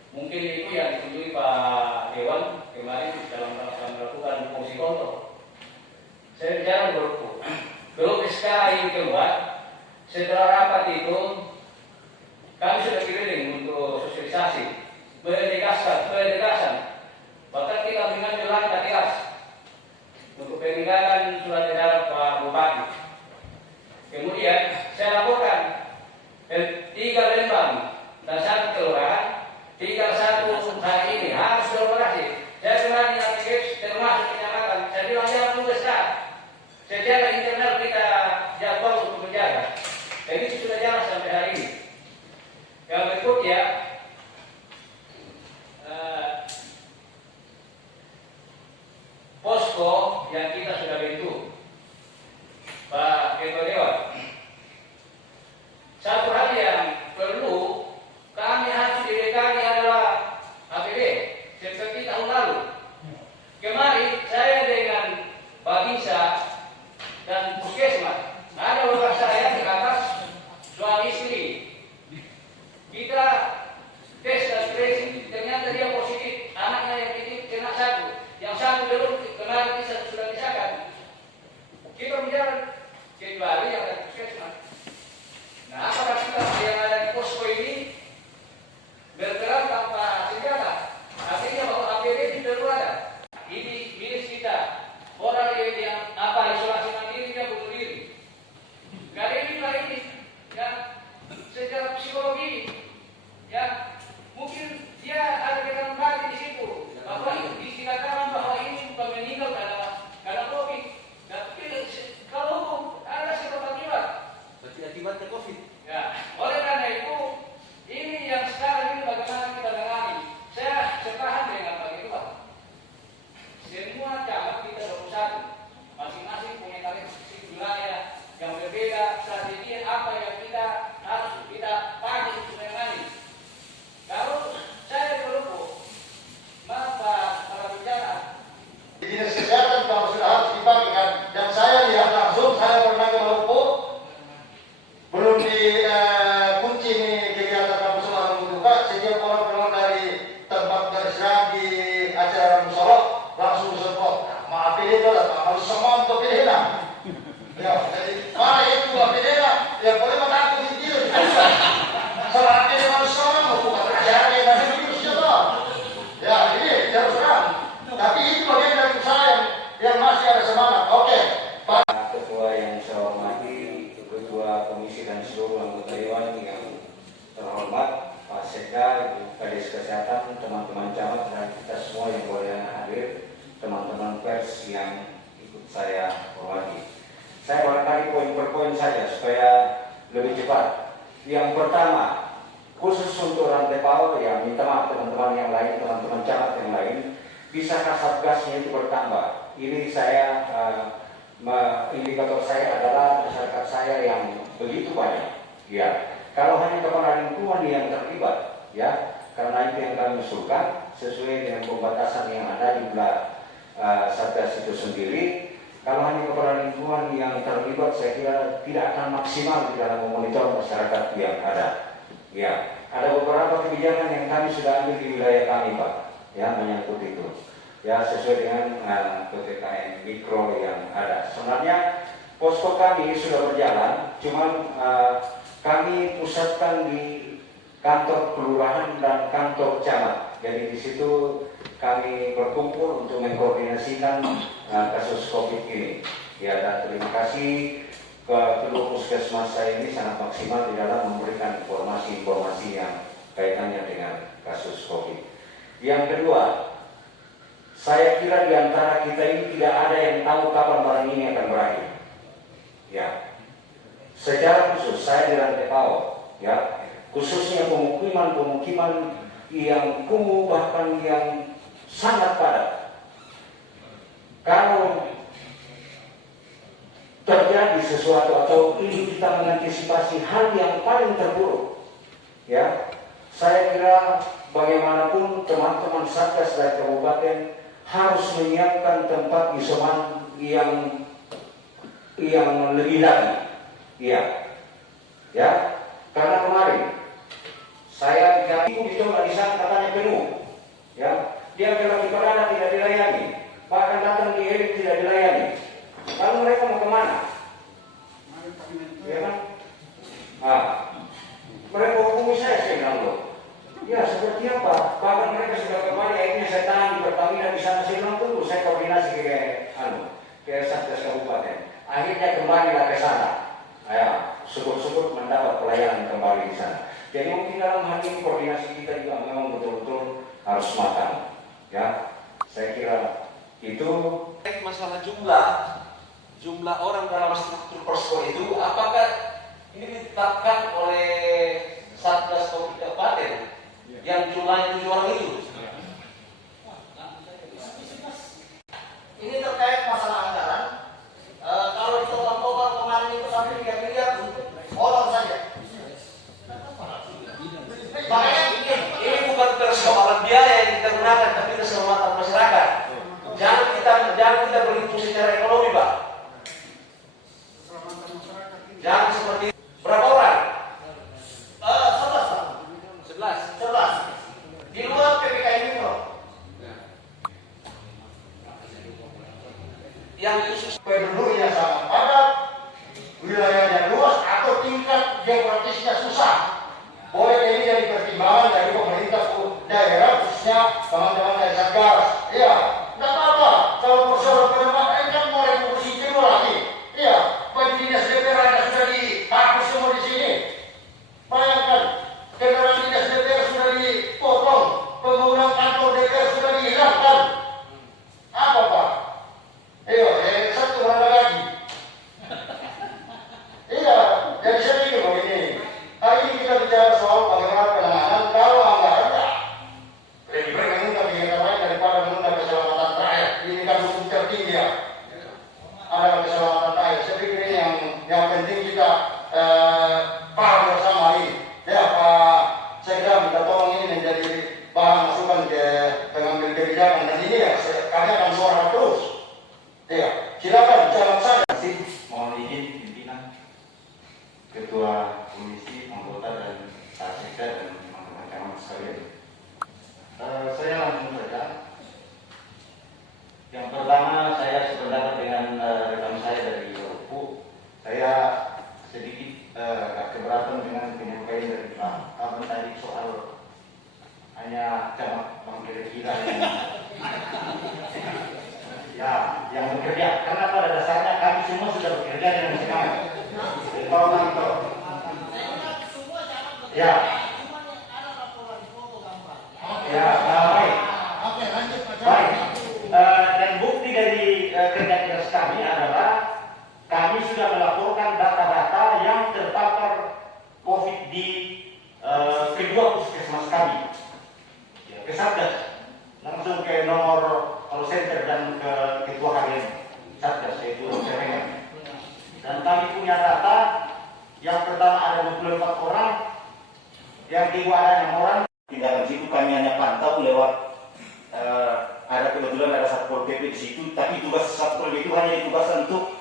Mungkin itu yang ditunjukkan Pak Dewan kemarin dalam rangka melakukan fungsi kontrol. Saya bicara belum SK ini keluar. Setelah rapat itu kami sudah keliling untuk sosialisasi, penegasan. Bahkan kita mengambil langkah tegas untuk penindakan surat edaran Pak Bupati. Kemudian saya laporkan 3 Lembang dan 1 kelurahan, tinggal 1 hari ini harus beroperasi. Saya berani aktif termasuk kecamatan. Saya bilang jangan tunggu sekarang. Secara internal kita jadwal untuk menjaga. Dan itu sudah jalan sampai hari ini. Yang berikutnya, posko yang kita sudah bentuk, Pak Ketua Dewan. Satu hal yang perlu kami harus dibekali adalah APD seperti tahun lalu. Kemarin saya dengan Babinsa dan Puskesmas ada beberapa saya di atas suami istri. Kita tes dan tracing, ternyata dia positif. Anaknya yang positif kena 1, yang 1 belum, kemarin bisa sudah disahkan. Kita berjalan kecuali yang ada Puskesmas. Nah, apakah kita yang ada di posko ini bergerak tanpa senjata? Artinya bahwa APD tidak perlu ada. Ini milis kita. Orang yang isolasi mandiri dia bunuh diri. Gak ada ini yang secara psikologi ya mungkin dia ada keterlibatan di situ. Bahwa dikatakan bahwa ini bukan meninggal karena COVID. Tapi kalau hukum ada sebab akibat. Berarti akibatnya COVID. Ya, oleh karena itu ini yang sekarang ini bagaimana kita tangani. Saya sepaham dengan Pak Ketua. Semua camat kita 21 masing-masing punya karakteristik wilayah yang berbeda, strategi apa yang kita harus kita pakai untuk menangani. Kalau saya berlupa, maka para bicara dinas kesehatan kalau sudah harus dipakai kan. Dan saya lihat langsung, saya pernah ke Maluku, belum dikunci nih kegiatan kampus langsung dibuka. Setiap orang keluar dari tempat beristirahat di acara musolok langsung disemprot. Maaf ini itu harus semua untuk pilihan. Ya, jadi mana itu pilihan yang boleh mengaku di diri. Kalau ini harus sama mau buka acara yang itu sudah. Ya, ini terus terang. Tapi itu bagian dari usaha yang masih ada semangat. Oke. Pak Ketua yang saya hormati, Ketua Komisi dan seluruh anggota Dewan yang terhormat, Pak Sekda, Ibu Kadis Kesehatan, teman-teman camat dan kita semua yang boleh hadir, teman-teman pers yang ikut saya hormati. Saya barangkali poin per poin saja supaya lebih cepat. Yang pertama, khusus untuk rantai power, ya minta maaf teman-teman yang lain, teman-teman camat yang lain, bisakah satgasnya itu bertambah? Ini saya indikator saya adalah masyarakat saya yang begitu banyak. Ya, kalau hanya kepala lingkungan yang terlibat, ya, karena itu yang kami usulkan sesuai dengan pembatasan yang ada di satgas itu sendiri. Kalau hanya kepala lingkungan yang terlibat, saya kira tidak akan maksimal di dalam memonitor masyarakat yang ada. Ya, ada beberapa kebijakan yang kami sudah ambil di wilayah kami, Pak, ya, menyangkut itu, ya, sesuai dengan PPKM mikro yang ada. Sebenarnya posko kami sudah berjalan, cuman kami pusatkan di kantor kelurahan dan kantor camat. Jadi di situ kami berkumpul untuk mengkoordinasikan kasus COVID ini. Ya, dan terima kasih ke kedua puskesmas saya ini sangat maksimal di dalam memberikan informasi-informasi yang kaitannya dengan kasus COVID. Yang kedua, saya kira di antara kita ini tidak ada yang tahu kapan barang ini akan berakhir. Ya, secara khusus saya di Rantai Pawon, ya, khususnya pemukiman-pemukiman yang kumuh bahkan yang sangat padat. Kalau terjadi sesuatu atau ini kita mengantisipasi hal yang paling terburuk, ya, saya kira bagaimanapun teman-teman Satgas dari kabupaten harus menyiapkan tempat isoman yang lebih lagi, ya, karena kemarin saya dicoba di sana katanya penuh, ya, dia bilang di Padana tidak dilayani, bahkan datang di Elit tidak dilayani. Lalu mereka mau kemana? Ya kan? Mereka hubungi saya bilang loh. Ya seperti apa? Bahkan mereka sudah kembali, akhirnya saya tangan di Pertamina di sana. Saya bilang tunggu, saya koordinasi ke Satgas Kabupaten. Akhirnya kembalilah ke sana. Ya, syukur-syukur mendapat pelayanan kembali di sana. Jadi mungkin dalam hal ini koordinasi kita juga memang betul-betul harus matang. Ya, saya kira itu. Masalah jumlah orang dalam struktur posko itu, apakah ini ditetapkan oleh Satgas Covid Kabupaten yang jumlahnya 7 orang itu? Ini terkait masalah anggaran. Kalau ditotal kemarin itu sampai 3 miliar untuk orang saja. Makanya Ini bukan persoalan biaya yang kita gunakan, tapi keselamatan masyarakat. Jangan kita berhitung secara ekonomi, Pak. Jangan seperti berapa orang? 11. Di luar PPKM mikro. Yang khusus penduduknya sangat padat, wilayahnya luas atau tingkat geografisnya susah. Boleh ini jadi pertimbangan dari pemerintah daerah, khususnya teman-teman dari Satgas. Iya, tidak apa-apa. Kalau persoalan penerbangan kan mau revolusi kedua lagi. Iya, bagi dinas DPR yang sudah dihapus semua di sini. Bayangkan, kendaraan dinas DPR sudah dipotong, pembangunan kantor DPR sudah dihilangkan. Apa Pak? Satu orang lagi. Iya, jadi saya pikir begini. Hari ini kita bicara soal bagaimana penanganan kalau anggaran lebih baik menunda kegiatan lain daripada menunda keselamatan rakyat. Ini kan hukum tertinggi ya. Ada keselamatan rakyat. Saya pikir ini yang penting kita paham bersama ini. Ya Pak, saya kira minta tolong ini menjadi bahan masukan ke pengambil kebijakan dan ini ya kami akan suara terus. Ya, silakan jalan saja. Mohon izin pimpinan, ketua komisi, anggota dan sekda dan teman-teman sekalian. Saya langsung saja. Yang pertama saya sependapat dengan rekan saya dari Ruku. Saya sedikit keberatan dengan penyampaian dari Pak Abang tadi soal hanya camat Bang kira-kira yang bekerja, karena pada dasarnya kami semua sudah bekerja dengan semangat. Kalau nonton, baik. Dan bukti dari kerja keras kami adalah kami sudah melaporkan data-data yang terpapar COVID di kedua puskesmas kami, ke Satgas, langsung ke nomor call center dan ke ketua harian Satgas yaitu Serengan. Dan kami punya data yang pertama ada 24 orang, yang kedua ada 6 orang. Tindakan situ kami hanya pantau lewat ada kebetulan ada Satpol PP di situ, tapi tugas Satpol PP itu hanya ditugaskan untuk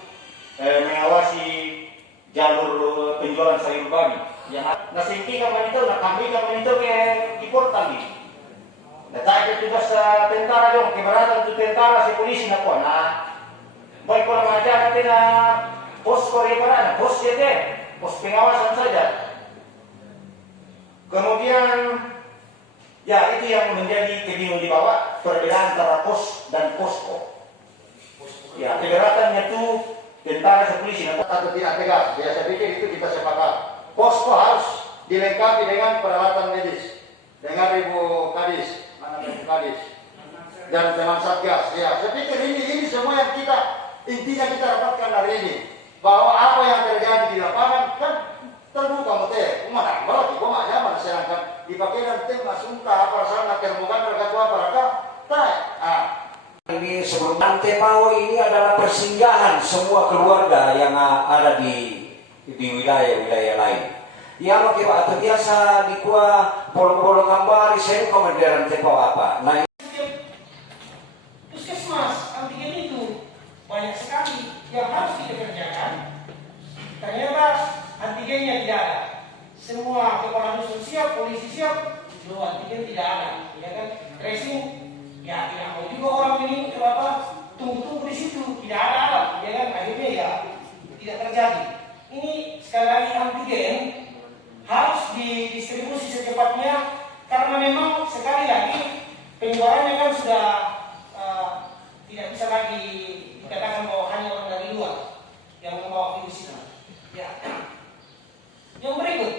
mengawasi jalur penjualan sayur babi. yang nasimpi ka man ito, nakambi ka man ito kaya important ni. Natay tugas sa tentara yung kibaratan tu tentara si polisi na po na boy ko naman aja natin na pos ko rin para na pos yete, pos pengawasan saja. Kemudian ya itu yang menjadi kebingungan di bawah perbedaan antara pos dan posko. Ya keberatannya itu tentara si polisi atau tidak tegas. Ya saya pikir itu kita sepakat. Posko harus dilengkapi dengan peralatan medis, dengan ribu kadis, dan teman satgas. Ya, saya pikir ini semua yang intinya kita dapatkan hari ini, bahwa apa yang terjadi di lapangan kan terbuka mute, umat berarti koma nyaman sedangkan dipakai dan tembak sumpah apa sana terbuka terketua para Ini sebelum Antepao ini adalah persinggahan semua keluarga yang ada di wilayah-wilayah lain. Yang makiba atau biasa di kuah polo-polo kambari sen kemudian Antepao apa. Nah, puskesmas antigen itu banyak sekali yang harus kita kerjakan. Ternyata antigennya tidak ada. Semua kepala dusun siap, polisi siap, lo antigen tidak ada. Ya kan? Tracing ya tidak mau juga orang ini kenapa tunggu-tunggu di situ tidak ada alat. Ya kan? Akhirnya ya tidak terjadi. Ini sekali lagi antigen harus didistribusi secepatnya karena memang sekali lagi penjualannya kan sudah tidak bisa lagi dikatakan bahwa hanya orang dari luar yang membawa virus ini. Ya. Yang berikut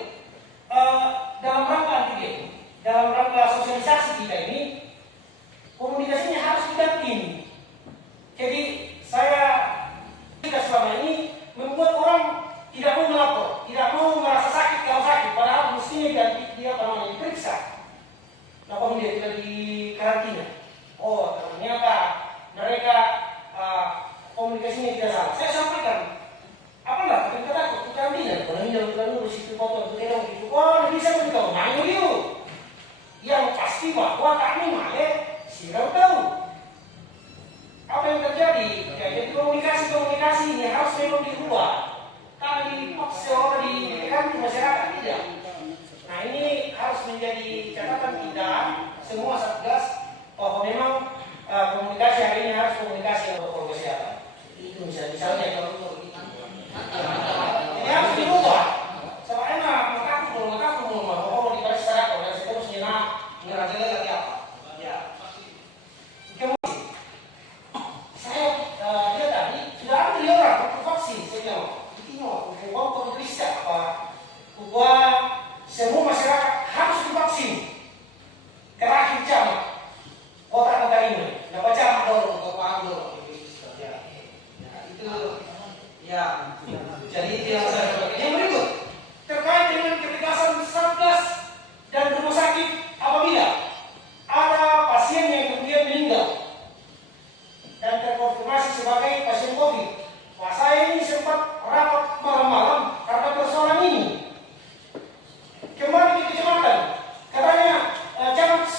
dalam rangka antigen, dalam rangka sosialisasi kita ini komunikasinya harus didampingi. Jadi kita selama ini membuat orang tidak mau melapor, tidak mau merasa sakit kalau sakit, padahal mestinya dia diperiksa. Kenapa dia tidak di karantina? Oh, ternyata mereka komunikasinya tidak salah. Saya sampaikan, apalah kita takut karantina, kalau ini jangan lurus itu potong itu erong itu. Oh, bisa beritahu, malu itu. Yang pasti bahwa kami malah silau tahu apa yang terjadi. Ya, jadi komunikasi ini harus memang diubah. Kami dipaksa di masyarakat tidak. Nah ini harus menjadi catatan kita semua satgas bahwa memang komunikasi hari ini harus komunikasi yang protokol kesehatan. Itu misalnya kalau ini harus diubah. Soalnya makaku mau di Paris Sarako dan seterusnya ngerajalela lagi apa? Ya. Kemudian saya dia tadi sudah ambil orang vaksin saya untuk bisa bahwa semua masyarakat harus divaksin terakhir jam kota negara ini. Nah baca dulu untuk dulu itu ya. Jadi itu yang saya sampaikan. Yang berikut terkait dengan ketegasan satgas dan rumah sakit apabila ada pasien yang kemudian meninggal dan terkonfirmasi sebagai pasien COVID. Wah, saya ini sempat rapat malam-malam karena persoalan ini. Kemarin di kecamatan, katanya Camat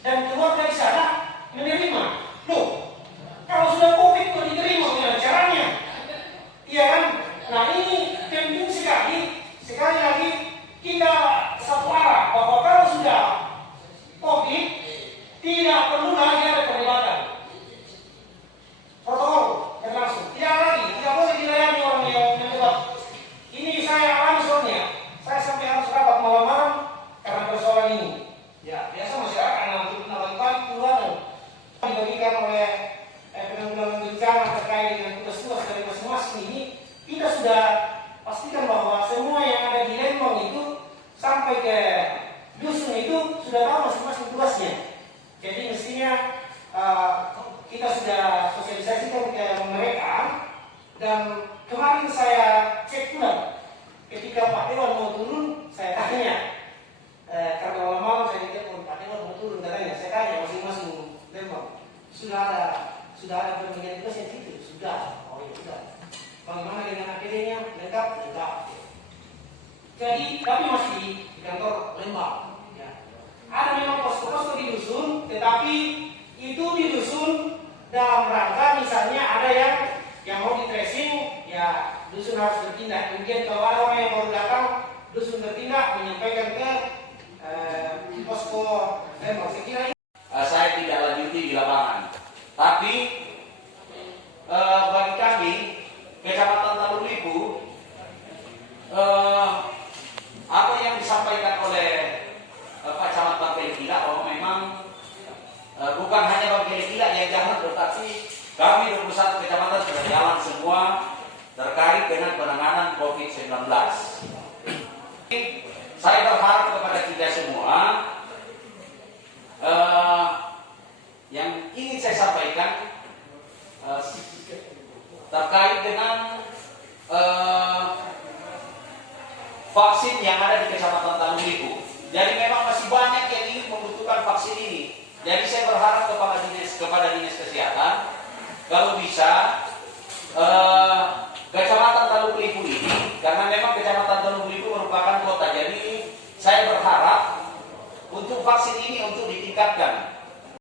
dan keluarga di sana menerima. Loh, kalau sudah COVID kok diterima dengan caranya? Iya kan? Nah ini penting sekali lagi kita satu arah bahwa kalau sudah COVID tidak perlu lagi ada perdebatan. Protokol berlangsung. Tidak boleh dilayani orang yang mendebat. Ini saya alami soalnya. Saya sampai harus rapat malam-malam karena persoalan ini. Ya, biasa masyarakat nambah balik keluar dibagikan oleh penanggulangan bencana terkait dengan tugas-tugas dari masing-masing ini. Kita sudah pastikan bahwa semua yang ada di Lembang itu sampai ke dusun itu sudah tahu masing-masing tugasnya. Jadi mestinya kita sudah sosialisasikan ke mereka dan kemarin saya cek pula ketika Pak Dewan mau turun saya tanya karena malam-malam saya telepon Pak Dewan mau turun katanya saya tanya masing-masing Lembang sudah ada pembagian tugas yang situ sudah oh ya sudah bagaimana dengan akhirnya lengkap jadi kami masih di kantor Lembang ya. Ada memang posko-posko di dusun tetapi itu di dusun dalam rangka misalnya ada yang mau di tracing ya dusun harus bertindak. Kemudian kalau ada orang yang baru datang dusun bertindak menyampaikan ke posko Lembang. Saya kira saya tidak lanjuti di lapangan. Tapi bagi kami Kecamatan Talun Lipu, apa yang disampaikan oleh Pak Camat Bangkeli Gila bahwa memang bukan hanya Bangkeli Gila yang jalan, tetapi kami 21 kecamatan sudah jalan semua terkait dengan penanganan COVID-19. Saya berharap kepada kita semua, yang ingin saya sampaikan terkait dengan vaksin yang ada di Kecamatan Talun Lipu. Jadi memang masih banyak yang ingin membutuhkan vaksin ini. Jadi saya berharap kepada dinas kesehatan, kalau bisa Kecamatan Talun Lipu ini, karena memang Kecamatan Talun Lipu merupakan kota, jadi saya berharap untuk vaksin ini untuk ditingkatkan.